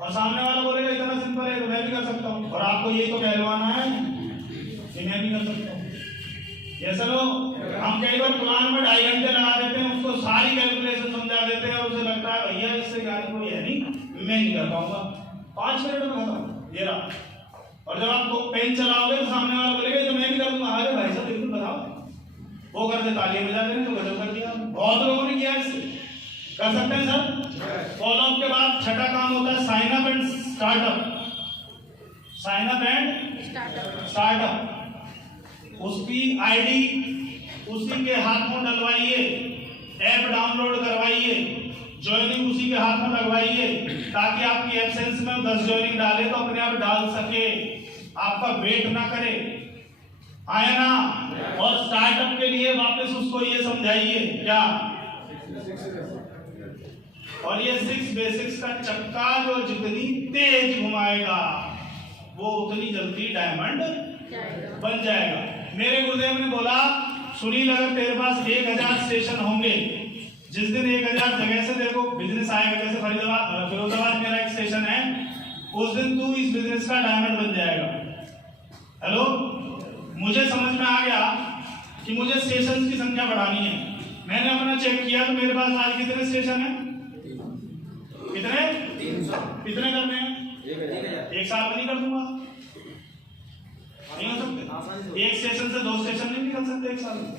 और सामने वाला बोलेगा इतना सिंपल है तो मैं भी कर सकता हूँ, और आपको यही तो कहलवाना है कि मैं भी कर सकता हूँ। ये चलो हम कई बार कुरान में 2.5 घंटे लगा देते हैं, उसको सारी कैलकुलेशन समझा देते हैं, और उसे लगता है भैया इससे ज्ञान कोई है नहीं, मैं नहीं कर पाऊंगा। 5 मिनट में खत्म, ये रहा। और जब आप पेन चलाओगे तो सामने वाला बोलेगा तो मैं भी कर दूंगा। अरे भाई साहब बिल्कुल बताओ, वो कर दे, तालियां बजा देने तो गजब कर दिया। बहुत लोगों ने किया इससे, कर सकते हैं सर। फॉलो अप के बाद छठा काम होता है sign up and startup. Sign up and startup, उसकी आईडी उसी के हाथों डलवाइए, ऐप डाउनलोड करवाइए, ज्वाइनिंग उसी के हाथ में लगवाइए, ताकि आपकी एब्सेंस में 10 ज्वाइनिंग डाले तो अपने आप डाल सके, आपका वेट ना करे, आया ना। और स्टार्टअप के लिए वापस उसको ये समझाइए क्या, और ये 6 बेसिक्स का चक्का जो जितनी तेज घुमाएगा वो उतनी जल्दी डायमंड बन जाएगा। मेरे गुरुदेव ने बोला, सुनील अगर तेरे पास 1000 स्टेशन होंगे, जिस दिन 1000 जगह से तेरे को बिजनेस आएगा, जैसे फरीदाबाद फिरोजाबाद मेरा एक स्टेशन है, उस दिन तू इस बिजनेस का डायमंड बन जाएगा। हेलो, मुझे समझ में आ गया कि मुझे स्टेशन की संख्या बढ़ानी है। मैंने अपना चेक किया तो मेरे पास आज कितने स्टेशन है, कितने 300। कितने करने हैं? एक साल में नहीं कर दूंगा, नहीं हो सकते। एक स्टेशन से 2 स्टेशन नहीं निकल सकते एक साल में।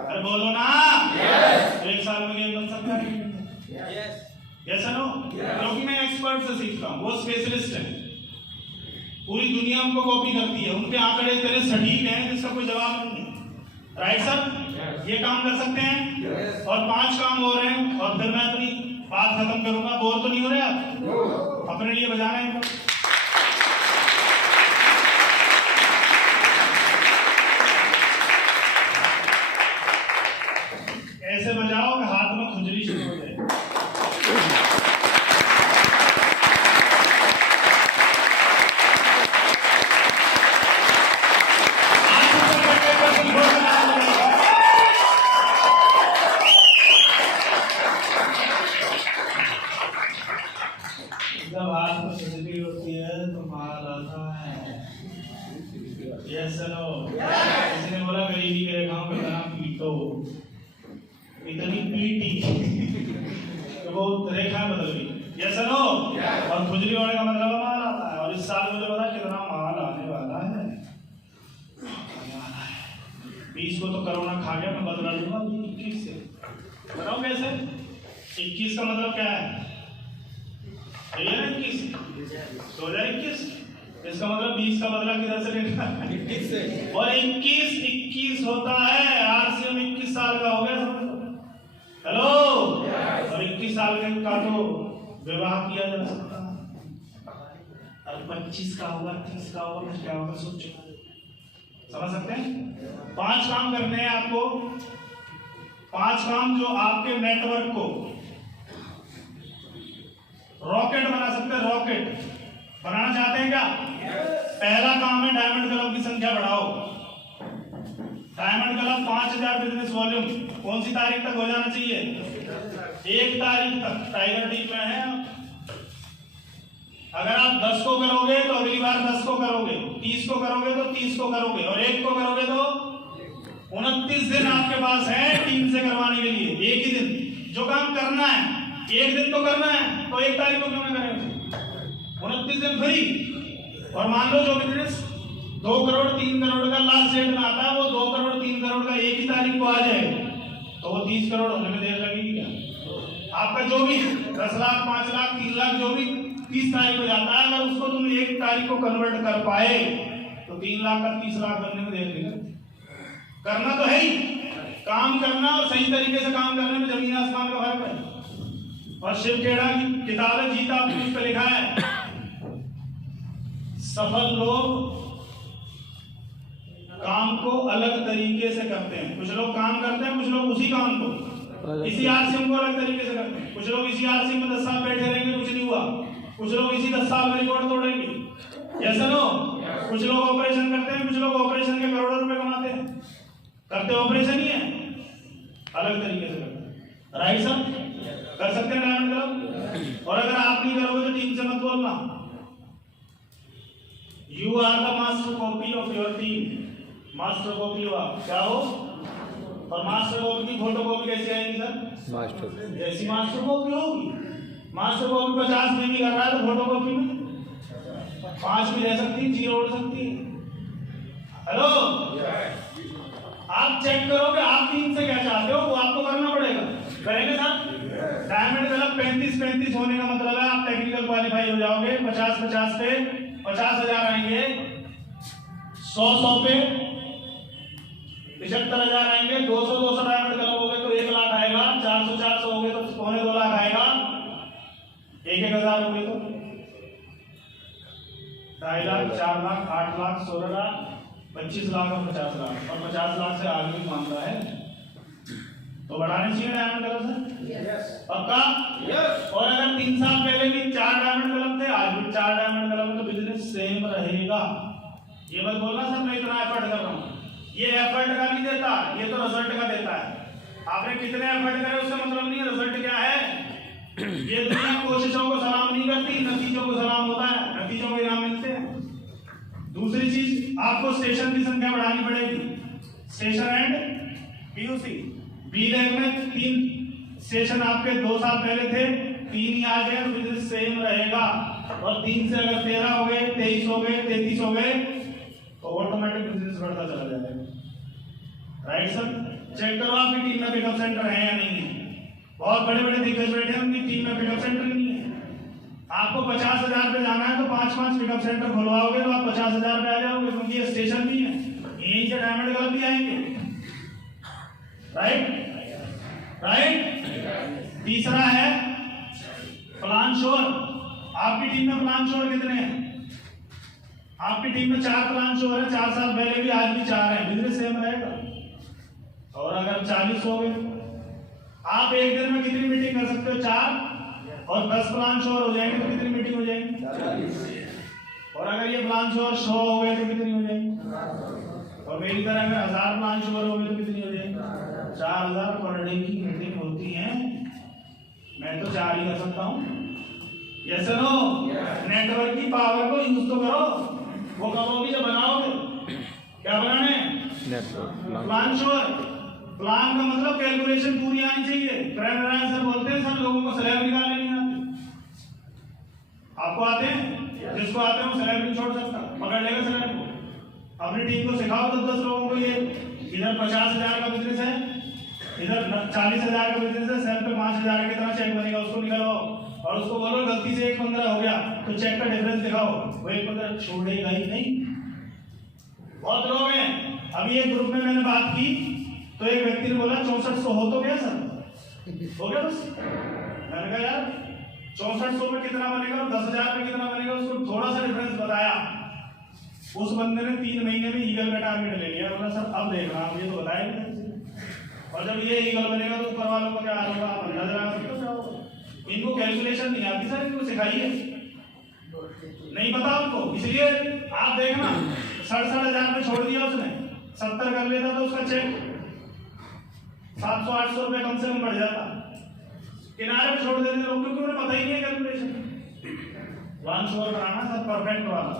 अरे बोलो ना, एक साल में गेम बन सकता है। यस नो, क्योंकि मैं एक्सपर्ट से सीखता हूँ, वो स्पेशलिस्ट है, पूरी दुनिया उनको कॉपी करती है, उनके आंकड़े इतने सटीक हैं जिसका कोई जवाब नहीं है। राइट सर, ये काम कर सकते हैं। और 5 काम हो रहे हैं और फिर मैं अपनी बात खत्म करूंगा। बोर तो नहीं हो रहे आप? अपने लिए बजाना है। ऐसे बजाओ कि हाथ में खुजली शुरू हो जाए। जब हाथ में खुजली होती है तो माल आता है। यस नो, किसी ने बोला गरीबी के रेखाओं का नाम पीटो, इतनी पीटी तो वो रेखा बदल गई। यस नो, और खुजली होने का मतलब माल आता है। और इस साल मुझे पता कितना माल आने वाला है। 20 को तो कोरोना खा गया, मैं बदला लूंगा 21 से। बताओ कैसे? 21 का मतलब क्या है? 21 2021, इसका मतलब 20 का बदला किधर से लेना? 21 से। और 21 होता है, आरसीएम 21 साल का हो गया। हेलो, और 21 साल का तो विवाह किया जा सकता है। और 25 का होगा, 30 का होगा, फिर क्या होगा सोचो। समझ सकते हैं? 5 काम करने हैं आपको, 5 काम जो आपके नेटवर्क को रॉकेट बना सकते हैं। रॉकेट बनाना चाहते हैं क्या? पहला काम है डायमंड क्लब की संख्या बढ़ाओ। डायमंड क्लब 5000 बिजनेस वॉल्यूम कौन सी तारीख तक हो जाना चाहिए? 1 तारीख तक। टाइगर टीम में है। अगर आप 10 को करोगे तो अगली बार 10 को करोगे, 30 को करोगे तो 30 को करोगे, और 1 को करोगे तो 29 दिन आपके पास है टीम से करवाने के लिए। एक ही दिन जो काम करना है, एक दिन तो करना है, तो 1 तारीख को क्यों ना करें? 29 दिन फ्री। और मान लो जो बिजनेस 2 करोड़ 3 करोड़ का लास्ट डेट में आता है, वो 2 करोड़ 3 करोड़ का एक ही तारीख को आ जाए, तो वो 30 करोड़ होने में देर लगेगी क्या? आपका जो भी 10 लाख 5 लाख 3 लाख जो भी 30 तारीख को जाता है, अगर उसको तुम 1 तारीख को कन्वर्ट कर पाए तो 3 लाख का 30 लाख बनने में देर लगेगी। करना तो है ही, काम करना और सही तरीके से काम करने में जमीन आसमान का फर्क है। और शिव खेड़ा की किताब है जीता, उस पर लिखा है सफल लोग काम को अलग तरीके से करते हैं। कुछ लोग काम करते हैं, कुछ लोग उसी काम को इसी आरसीएम को अलग तरीके से करते हैं। कुछ लोग इसी आरसीएम में 10 साल बैठे रहेंगे, कुछ नहीं हुआ। कुछ लोग इसी 10 साल में रिकॉर्ड तोड़ेंगे। ऐसा नो, कुछ लोग ऑपरेशन करते हैं, कुछ लोग ऑपरेशन के करोड़ों रुपए कमाते हैं। करते ऑपरेशन ही है, अलग तरीके से करते हैं। Right sir? कर सकते हैं डायमंड क्लब? और अगर आप नहीं करोगे तो टीम से मत बोलना। You are the master copy of your team. Master copy हो आप, क्या हो? और मास्टर कॉपी की फोटो कॉपी कैसे आएगी सर? मास्टर जैसी मास्टर कॉपी होगी। मास्टर कॉपी 50 में भी कर रहा है तो फोटो कॉपी में 5 भी रह सकती है, 0 उड़ सकती है। हेलो, आप चेक करो कि आप टीम से क्या चाहते हो, वो आपको करना पड़ेगा। करेंगे सर? डायमंड क्लब 35-35 होने का मतलब है आप टेक्निकल क्वालिफाई हो जाओगे। 50-50 पे 50,000 आएंगे, 100-100 पे 75,000 आएंगे, 200-200 डायमंड क्लब हो गए तो 1 लाख आएगा, 400-400 हो गए तो 2.25 लाख आएगा, 1,000 हो गए तो 2.5 लाख, 4 लाख, 8 लाख, 16 लाख, 25 लाख और 50 लाख। और 50 लाख से आगे भी मामला है तो बढ़ाने चाहिए डायमंड क्लब सर? पक्का? और अगर 3 साल पहले भी 4 डायमंड क्लब थे, आज भी 4 डायमंड क्लब, तो बिजनेस सेम रहेगा। ये मत बोलना सर मैं इतना एफर्ट कर रहा हूँ। ये एफर्ट का नहीं देता, ये तो रिजल्ट का देता है। आपने कितने एफर्ट करे उसका मतलब नहीं है रिजल्ट क्या है। ये दुनिया कोशिशों को सलाम नहीं करती, नतीजों को सलाम होता है, नतीजों को इनाम मिलते हैं। दूसरी चीज, आपको स्टेशन की संख्या बढ़ानी पड़ेगी। Station and PUC B rank में 3 स्टेशन आपके 2 साल पहले थे, 3 ही आ गए तो बिजनेस सेम रहेगा। और 3 से अगर 13 हो गए, 23 हो गए, 33 हो गए तो ऑटोमेटिक बिजनेस बढ़ता चला जाएगा। Right sir? चेक करो आपकी टीम में पिकअप सेंटर है या नहीं है। बहुत बड़े बड़े दिग्गज बैठे हैं, उनकी टीम में पिकअप सेंटर नहीं है। आपको 50,000 पे जाना है तो 5-5 पिकअप सेंटर खुलवाओगे तो आप 50,000 पे आ जाओगे, क्योंकि ये स्टेशन भी है, यहीं से डायमंड क्लब भी आएंगे। राइट? तीसरा है प्लान श्योर। आपकी टीम में प्लान श्योर कितने हैं? आपकी टीम में 4 प्लान श्योर है, 4 साल पहले भी, आज भी 4 है, बिजनेस सेम रहेगा। और अगर 40 हो गए, आप एक दिन में कितनी मीटिंग कर सकते हो? 4। और 10 प्लान श्योर हो जाएंगे तो कितनी मीटिंग हो जाएगी? 40। और अगर ये प्लान श्योर 100 हो गए तो कितनी हो जाएगी? और मेरी तरह अगर 1000 प्लान श्योर हो गए तो कितनी हो जाएगी? 4000 पर डे की मीटिंग होती है। मैं तो 4 ही कर सकता हूँ। Yes no? नेटवर्क की पावर को यूज तो करो। वो कब होगी जब बनाओगे। क्या बनाने? Network plan sure. प्लान का मतलब कैलकुलेशन पूरी आनी चाहिए। फ्रेंड सर बोलते हैं सर लोगों को स्लैब निकालने नहीं आते। आपको आते हैं? जिसको आते हैं वो स्लैब नहीं छोड़ सकता, पकड़ लेगा स्लैब को। अपनी टीम को सिखाओ 10-10 लोगों को। ये इधर 50,000 का बिजनेस है, इधर 40,000 का बिजनेस है, सेल पे 5,000 की तरह चेक बनेगा, उसको निकालो और उसको बोलो गलती से 1.15 हो गया तो चेक का डिफरेंस दिखाओ। वो 1.15 छोड़ेगा ही नहीं। बहुत लोग हैं। अभी एक ग्रुप में मैंने बात की तो एक व्यक्ति ने बोला 6400 हो तो गया सर, हो गया बस। मैंने कहा यार 6400 में कितना बनेगा और 10,000 में कितना बनेगा, उसको थोड़ा सा डिफरेंस बताया। उस बंदे ने 3 महीने में ईगल का टारगेट ले लिया। बोला सर अब देखना, आप ये तो बताया नहीं। और जब ये ईगल बनेगा तो ऊपर वालों का क्या हाल होगा, आप अंदाजा लगा सकते हो। इनको कैलकुलेशन नहीं आती सर, इनको सिखाइए। नहीं पता आपको, इसलिए आप देखना 67,000 में छोड़ दिया उसने, 70 कर लेता तो उसका चेक 700-800 रुपए कम से कम बढ़ जाता। किनारे पे छोड़ देते लोग क्योंकि उन्हें पता ही नहीं है कैलकुलेशन। वन श्योर बनाना सर, परफेक्ट वाला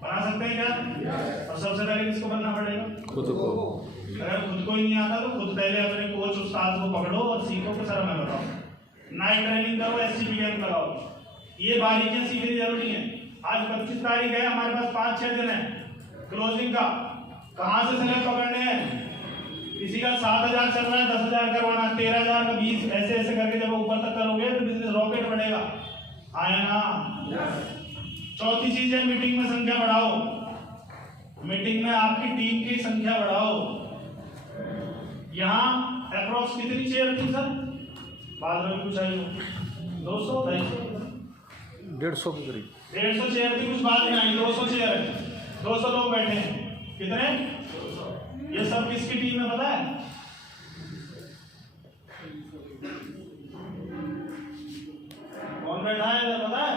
बना सकते हैं क्या? और सबसे पहले किसको बनना पड़ेगा? खुद को। अगर खुद को ही नहीं आता तो खुद पहले अपने कोच उस्ताद को पकड़ो और सीखो कि सर मैं बताऊं, नाइट ट्रेनिंग करो, SCPM लगाओ। ये बारीकियां सीखनी जरूरी है। आज 25 तारीख है, हमारे पास 5-6 दिन है क्लोजिंग का। कहां से स्लैब पकड़ने हैं? किसी का 7,000 चल रहा है, 10,000 करवाना, 13,000 का 20, ऐसे ऐसे करके जब ऊपर तक करोगे तो बिजनेस रॉकेट बढ़ेगा। आया ना? चौथी चीज है मीटिंग में संख्या बढ़ाओ। मीटिंग में आपकी टीम की संख्या बढ़ाओ। यहाँ अप्रोक्स कितनी चेयर थी सर? बाद में कुछ आई 200 150 के करीब 150 चेयर थी, कुछ बात नहीं आई। 200 चेयर है, 200 लोग बैठे हैं। कितने? ये सब किसकी टीम है पता है? कौन बैठा है पता है?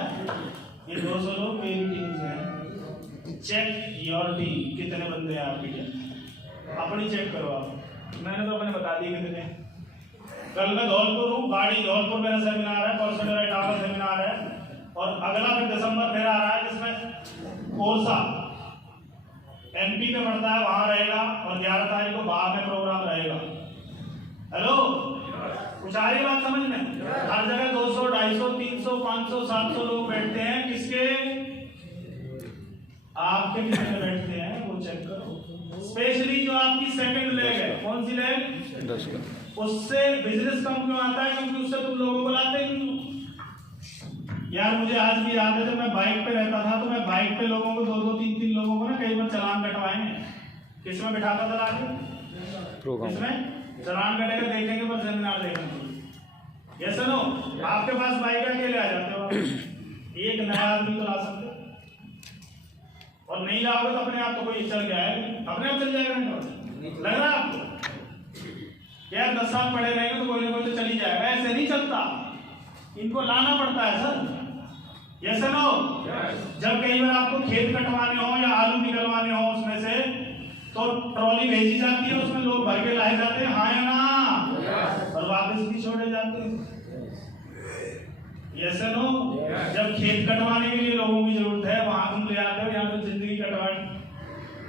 ये 200 लोग मेरी टीम से हैं। चेक योर टीम, कितने बंदे हैं आपकी टीम? अपनी चेक करो आप। मैंने तो अपने बता दिए कितने। कल मैं धौलपुर हूँ, गाड़ी धौलपुर मेरा सेमिनार है, परसों मेरा इटावा सेमिनार है, और अगला फिर दिसंबर फिर आ रहा है जिसमें कोरसा MP में पड़ता है, वहाँ रहेगा, और 11 तारीख को बाहर में प्रोग्राम रहेगा। हेलो, कुछ आ रही बात समझ में? हर जगह 200, 250, 300, 500, 700 लोग बैठते हैं, किसके? आपके कितने बैठते हैं वो चेक करो। स्पेशली जो आपकी सेकंड लेग है, कौन सी लेग? 10 का। उससे बिजनेस कम क्यों आता है? क्योंकि उससे तुम लोगों को लाते ही नहीं। यार मुझे आज भी याद है, जब मैं बाइक पे रहता था तो मैं बाइक पे लोगों को 2-2, 3-3 लोगों को ना कई बार चालान कटवाए हैं। किसमें बिठाता था लाके? किसमें? चालान कटेगा देखेंगे, पर सेमिनार देखेंगे। ये सुनो, आपके पास बाइक अकेले आ जाते हो, एक नया आदमी तो ला सकते हो, और नहीं लाओगे तो अपने आप तो कोई चल गया है, अपने आप चल जाएगा। नहीं लग रहा आपको? यार 10 साल पढ़े रहेंगे तो कोई ना कोई तो चली जाएगा। ऐसे नहीं चलता, इनको लाना पड़ता है सर। ये सुनो, जब कई बार आपको खेत कटवाने हो या आलू निकलवाने हो उसमें से, तो ट्रॉली भेजी जाती है, उसमें लोग भर के लाए जाते हैं, हाँ या ना, और वापस भी छोड़े जाते हैं। ये सुनो, जब खेत कटवाने के लिए लोगों की जरूरत है, वहां तुम ले आते हो, यहाँ पे जिंदगी कटवानी,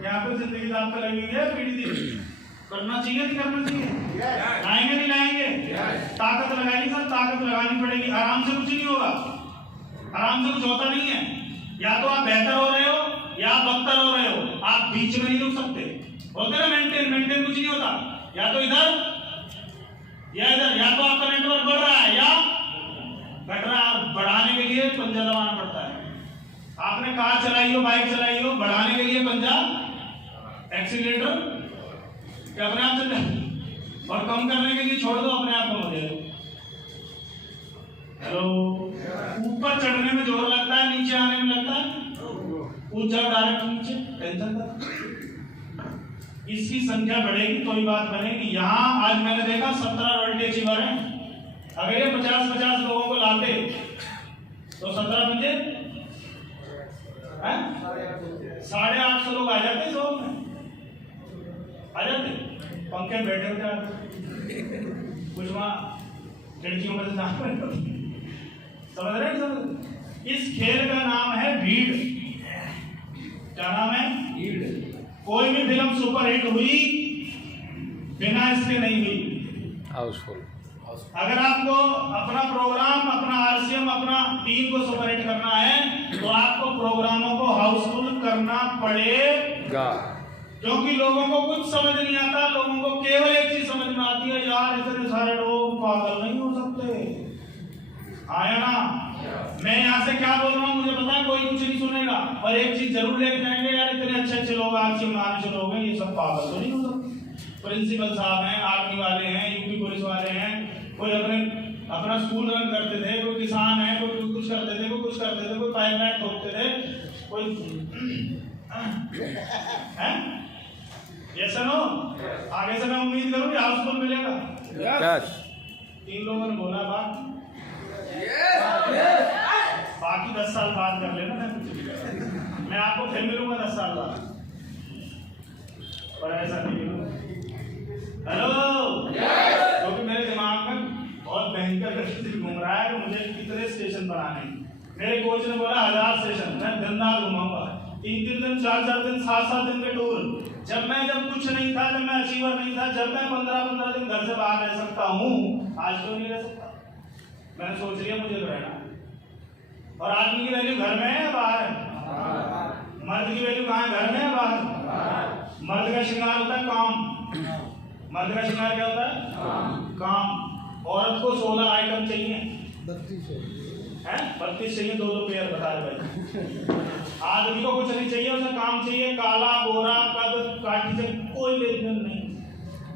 यहाँ पे जिंदगी आपको लगी है पीढ़ी दी। करना चाहिए नहीं करना चाहिए? लाएंगे नहीं लाएंगे? ताकत लगाएंगे सर, ताकत लगानी पड़ेगी। आराम से कुछ नहीं होगा, आराम से कुछ होता नहीं है। या तो आप बेहतर हो रहे हो या आप बदतर हो रहे हो, आप बीच में नहीं रुक सकते। बोलते ना मेंटेन कुछ नहीं होता, या तो इधर या इधर, या तो आपका नेटवर्क बढ़ रहा है या घट रहा है। बढ़ाने के लिए पंजा दबाना पड़ता है। आपने कार चलाई हो, बाइक चलाई हो, बढ़ाने के लिए पंजा, एक्सीलरेटर क्या अपने आप चल जाए, और कम करने के लिए छोड़ दो, अपने आप कम हो जाएगा। हेलो, ऊपर चढ़ने में जोर लगता है, नीचे आने में लगता है, ऊंचा डायरेक्ट नीचे, टेंशन का। इसकी संख्या बढ़ेगी तो ही बात बनेगी। यहाँ आज मैंने देखा 17 रॉयल्टी अचीवर हैं। अगर ये 50-50 लोगों को लाते तो 17 बजे 850 लोग आ जाते, जोर में आ जाते। पंखे बैठे होते, कुछ वहाँ खिड़कियों में से समझ रहे हैं? इस खेल का नाम है भीड़। क्या नाम है? भीड़। कोई भी फिल्म सुपरहिट हुई बिना इसके नहीं हुई। हाउसफुल। अगर आपको अपना प्रोग्राम, अपना RCM, अपना टीम को सुपरहिट करना है तो आपको प्रोग्रामों को हाउसफुल करना पड़ेगा। क्योंकि लोगों को कुछ समझ नहीं आता, लोगों को केवल एक चीज समझ में आती है, यार इतने सारे लोग पागल नहीं हो सकते। आया ना? मैं यहाँ से क्या बोल रहा हूँ मुझे पता है, कोई कुछ नहीं सुनेगा, पर एक चीज जरूर लेके जाएंगे, यार इतने अच्छे लोग RCM आने से लोग हैं, ये सब पागल तो नहीं हो सकते। प्रिंसिपल साहब हैं, आर्मी वाले हैं, UP पुलिस वाले हैं, कोई अपना स्कूल रन करते थे, कोई किसान है, कोई कुछ करते थे, कोई कुछ करते थे, कोई पाइपलाइन ठोकते थे, कोई है। ये सुनो, आगे से मैं उम्मीद करूँ हाउसफुल मिलेगा। 3 लोगों ने बोला बात, बाकी 10 साल बाद कर लेना। मैं आपको फिर मिलूंगा 10 साल बाद, पर ऐसा नहीं मिलूंगा। हेलो, क्योंकि मेरे दिमाग में बहुत भयंकर घूम रहा है कि मुझे कितने स्टेशन बनाने। मेरे कोच ने बोला 1000 स्टेशन, मैं दिन रात घुमाऊंगा, 3-3 दिन, 4-4 दिन, 7-7 दिन के टूर। जब कुछ नहीं था, जब मैं अचीवर नहीं था, जब मैं 15-15 दिन घर से बाहर रह सकता हूँ, आज तो नहीं रह सकता। मैंने सोच लिया मुझे तो रहना। और आदमी की वैल्यू घर में है या बाहर है? मर्द की वैल्यू कहाँ है? घर में है बाहर? मर्द का श्रृंगार होता है काम। मर्द का श्रृंगार क्या होता है? काम। औरत को 16 आइटम चाहिए, 32 चाहिए, 2-2 पेयर बता रहे भाई। आदमी को कुछ नहीं चाहिए, उसे काम चाहिए। काला गोरा कद काठी से कोई लेन देन नहीं,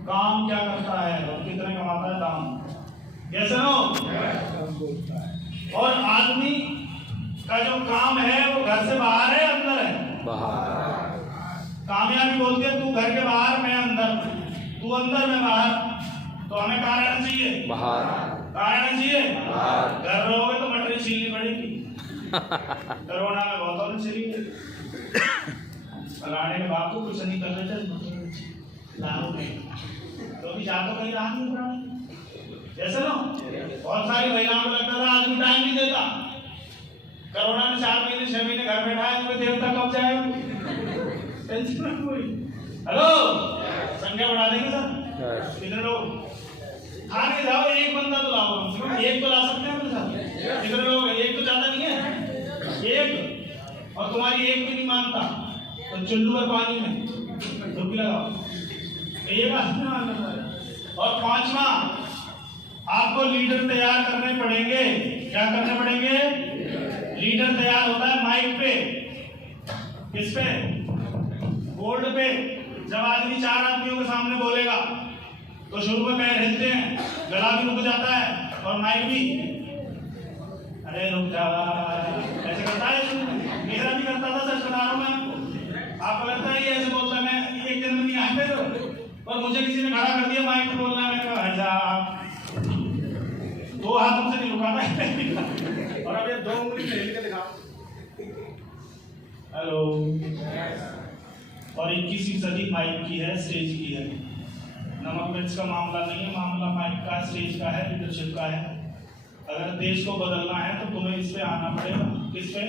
काम क्या करता है और कितने कमाता है, काम। ये सुनो, और आदमी का जो काम है वो घर से बाहर है, अंदर है? बाहर। कामयाबी बोलती है तू घर के बाहर, मैं अंदर, तू अंदर मैं बाहर। तो हमें कहाँ रहना चाहिए? बाहर। कहाँ रहना चाहिए? बाहर। घर रहोगे तो मटरी छीलनी पड़ेगी। कोरोना में बहुत और छीली लाने के बाद तो कुछ नहीं कर रहे थे, लाओ नहीं तो भी जा तो कहीं रहा नहीं। जैसे ना बहुत सारी महिलाओं को लगता था आदमी टाइम नहीं देता, कोरोना में 4 महीने 6 महीने घर बैठा है, तो देवता कब जाएगा, टेंशन ना कोई। हेलो, संख्या बढ़ा देंगे सर, कितने लोग खाने जाओ, एक बंदा तो लाओ, कम से कम एक तो ला सकते हैं अपने साथ। कितने लोग, एक तो ज्यादा नहीं है, एक, और तुम्हारी एक भी नहीं मानता तो चुल्लू और पानी में डुबकी लगाओ, एक आदमी मानना है। और 5वां, आपको लीडर तैयार करने पड़ेंगे। क्या करने पड़ेंगे? लीडर तैयार होता है माइक पे, किस पे? बोर्ड पे। जब आदमी 4 आदमियों के सामने बोलेगा तो शुरू में पैर हिलते हैं, गला भी रुक जाता है और माइक भी, अरे रुक जा, ऐसे करता है। मेरा भी करता था, सच बता रहा हूं मैं आपको। आपको लगता है ये ऐसे बोलता, मैं एक दिन में नहीं आए थे, और मुझे किसी ने खड़ा कर दिया माइक पे बोलना, मैंने कहा अच्छा 2 हाथों से नहीं रुका था, और अब ये 2 उंगली हिल के दिखाओ। हेलो, और 21वीं सदी माइक की है, स्टेज की है। नमक मिर्च का मामला नहीं है, मामला माइक का, स्टेज का है, लीडरशिप का है। अगर देश को बदलना है तो तुम्हें इस पे आना पड़ेगा। किस पे?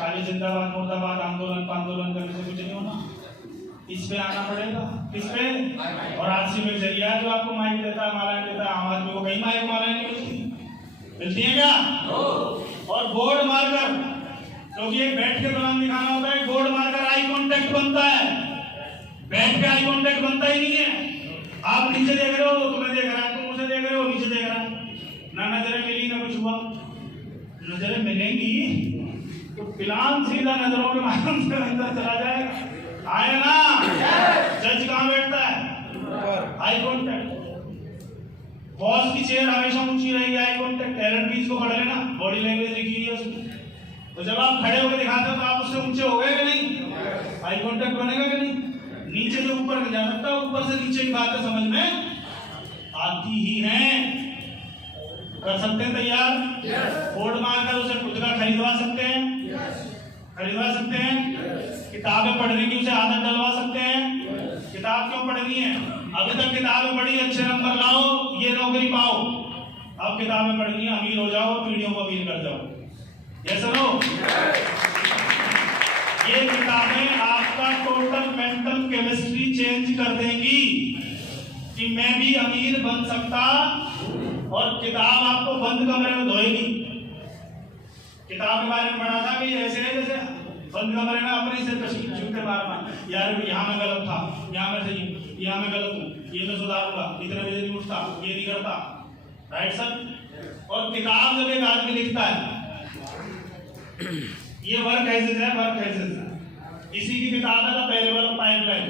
खाली जिंदाबाद मुर्दाबाद आंदोलन करने से कुछ नहीं होना, इस पे आना पड़ेगा। किस पे? और आरसी में जरिया जो आपको माइक देता है, मालाएं देता है, आम आदमी को कहीं माइक मालाएं नहीं मिलती है क्या? और बोर्ड मारकर, क्योंकि एक बैठ के प्लान दिखाना होता है, बोर्ड मारकर आई कांटेक्ट बनता है, बैठ के आई कांटेक्ट बनता ही नहीं है। आप नीचे देख रहे हो, तुम्हें देख रहा है, तुम मुझे देख रहे हो, नीचे देख रहा है, ना नजरें मिली ना कुछ हुआ। नजरें मिलेंगी तो प्लान सीधा नजरों के माध्यम से अंदर चला जाएगा। आए ना? जज कहाँ बैठता है? Eye contact. बॉस की चेयर हमेशा ऊंची रहेगी, आई कांटेक्ट। एलन पीस को पढ़ लेना, बॉडी लैंग्वेज लिखी हुई है उसमें। तो जब आप खड़े होकर दिखाते हो तो आप उससे ऊंचे हो गए कि नहीं? आई कांटेक्ट बनेगा कि नहीं? नीचे से ऊपर नहीं जा सकता, ऊपर से नीचे की बातें समझ में आती ही हैं। कर सकते हैं तैयार? बोर्ड मारकर उसे खुद का खरीदवा सकते हैं, खरीदवा सकते हैं। किताबें पढ़ने की उसे आदत डलवा सकते हैं। किताब क्यों पढ़नी है? अभी तक किताबें पढ़ी, अच्छे नंबर लाओ, ये नौकरी पाओ। अब किताबें पढ़नी है, अमीर हो जाओ, पीढ़ियों को अमीर कर जाओ। ये सुनो, ये किताबें आपका टोटल मेंटल केमिस्ट्री चेंज कर देंगी कि मैं भी अमीर बन सकता, और किताब आपको बंद कमरे में धोएगी। किताब के बारे में पढ़ा था कि ऐसे है जैसे बंद कमरे में अपने से जूते मारना, यार यहाँ मैं गलत था, यहाँ मैं सही, यहाँ मैं गलत हूँ, ये मैं सुधारूंगा, इतने बजे नहीं उठता, ये नहीं करता, राइट सर? और किताब जब एक आदमी लिखता है, ये वर्क एसेस है, वर्क एसेस इसी की किताब है, पेरेबल पाइपलाइन,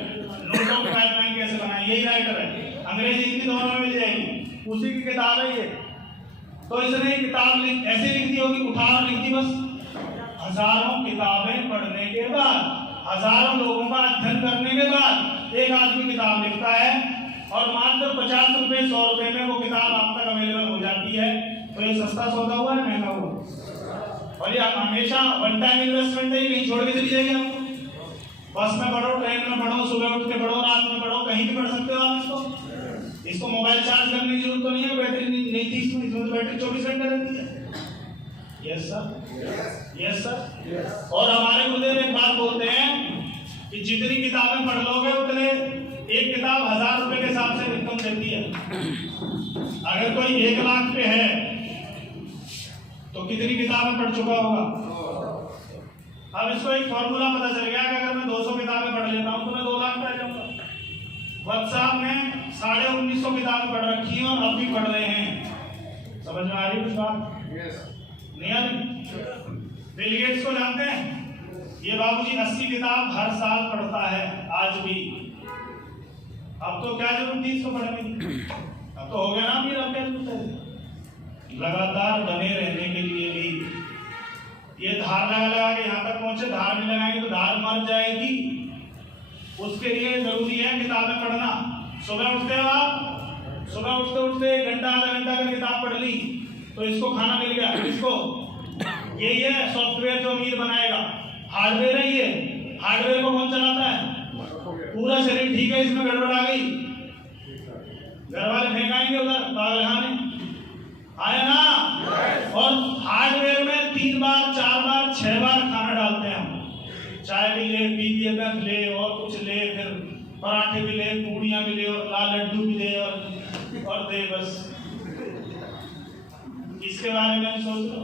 नोटों की पाइपलाइन कैसे बनाए, यही राइटर है, अंग्रेजी हिंदी दोनों में मिल जाएगी, उसी की किताब है ये। तो इसने किताब ऐसे लिख दी होगी, उठा और लिख दी बस। हजारों किताबें पढ़ने के बाद, हजारों लोगों का अध्ययन करने के बाद एक आदमी किताब लिखता है, और मात्र 50 रुपए 100 रुपए में वो किताब आप तक अवेलेबल हो जाती है। तो ये सस्ता सौदा हुआ है, महंगा हुआ? और ये आप हमेशा वन टाइम इन्वेस्टमेंट है, कहीं छोड़ के चली जाएगी आपको। बस में पढ़ो, ट्रेन में पढ़ो, सुबह उठ के पढ़ो, रात में पढ़ो, कहीं भी पढ़ सकते हो आप इसको मोबाइल चार्ज करने की जरूरत तो नहीं है, बैटरी नहीं थी इसमें, इसमें बैटरी 24 घंटे रहती है। Yes sir, yes sir. और हमारे गुरुदेव एक बात बोलते हैं कि जितनी किताबें पढ़ लोगे उतने, एक किताब 1000 रुपए के हिसाब से इनकम देती है। अगर कोई 1 लाख पे है तो कितनी किताबें पढ़ चुका होगा? अब इसको एक फॉर्मूला पता चल गया कि अगर मैं 200 किताबें पढ़ लेता हूँ तो मैं 2 लाख पे आ जाऊंगा। व्हाट्सएप में 1950 किताबें पढ़ रखी हैं और अब भी पढ़ रहे हैं। समझ में आ रही कुछ बात? नहीं आ रही? बिल गेट्स को जानते हैं? ये बाबूजी 80 किताब हर साल पढ़ता है आज भी। अब तो क्या जरूरत थी इसको पढ़ने की? अब तो हो गया ना, फिर अब क्या जरूरत है? लगातार बने रहने के लिए भी ये धार लगा के यहाँ तक पहुंचे, धार नहीं लगाएंगे तो धार मर जाएगी। उसके लिए जरूरी है किताबें पढ़ना। सुबह उठते हो आप, सुबह उठते उठते 1 घंटा आधा घंटा अगर किताब पढ़ ली तो इसको खाना मिल गया। इसको यही है सॉफ्टवेयर जो अमीर बनाएगा, हार्डवेयर है ये। हार्डवेयर को कौन चलाता है? पूरा शरीर ठीक है, इसमें गड़बड़ आ गई घर वाले फेंकाएंगे उधर पागलखाने, आया ना। और हार्डवेयर में 3 बार 4 बार 6 बार खाना डालते हैं हम, चाय भी ले, PBFF ले और कुछ ले, फिर पराठे भी ले, पूड़ियाँ भी ले और लाल लड्डू भी ले और दे बस। इसके बारे में सोच लो।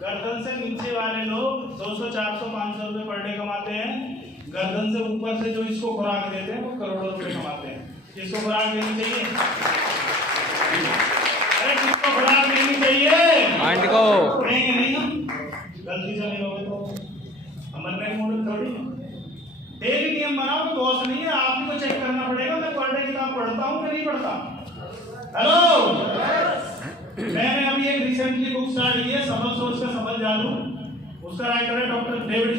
गर्दन से नीचे वाले लोग 200 400 500 रुपए पर डे कमाते हैं, गर्दन से ऊपर से जो इसको खुराक देते हैं वो करोड़ों रुपए कमाते हैं। इसको खुराक देनी चाहिए, अरे किसको खुराक देनी चाहिए? माइंड को पढ़ेंगे नहीं हम, गलती से नहीं होगे तो अमन में मूड थोड़ी। डेली नियम बनाओ, तो दोस्त नहीं है, आप ही को चेक करना पड़ेगा मैं पर डे किताब पढ़ता हूँ कि नहीं पढ़ता। हेलो, मैंने अभी एक रिसेंटली बुक स्टार्ट की है, सबल सोच का सबल जादू। उसका राइटर है डॉक्टर डेविड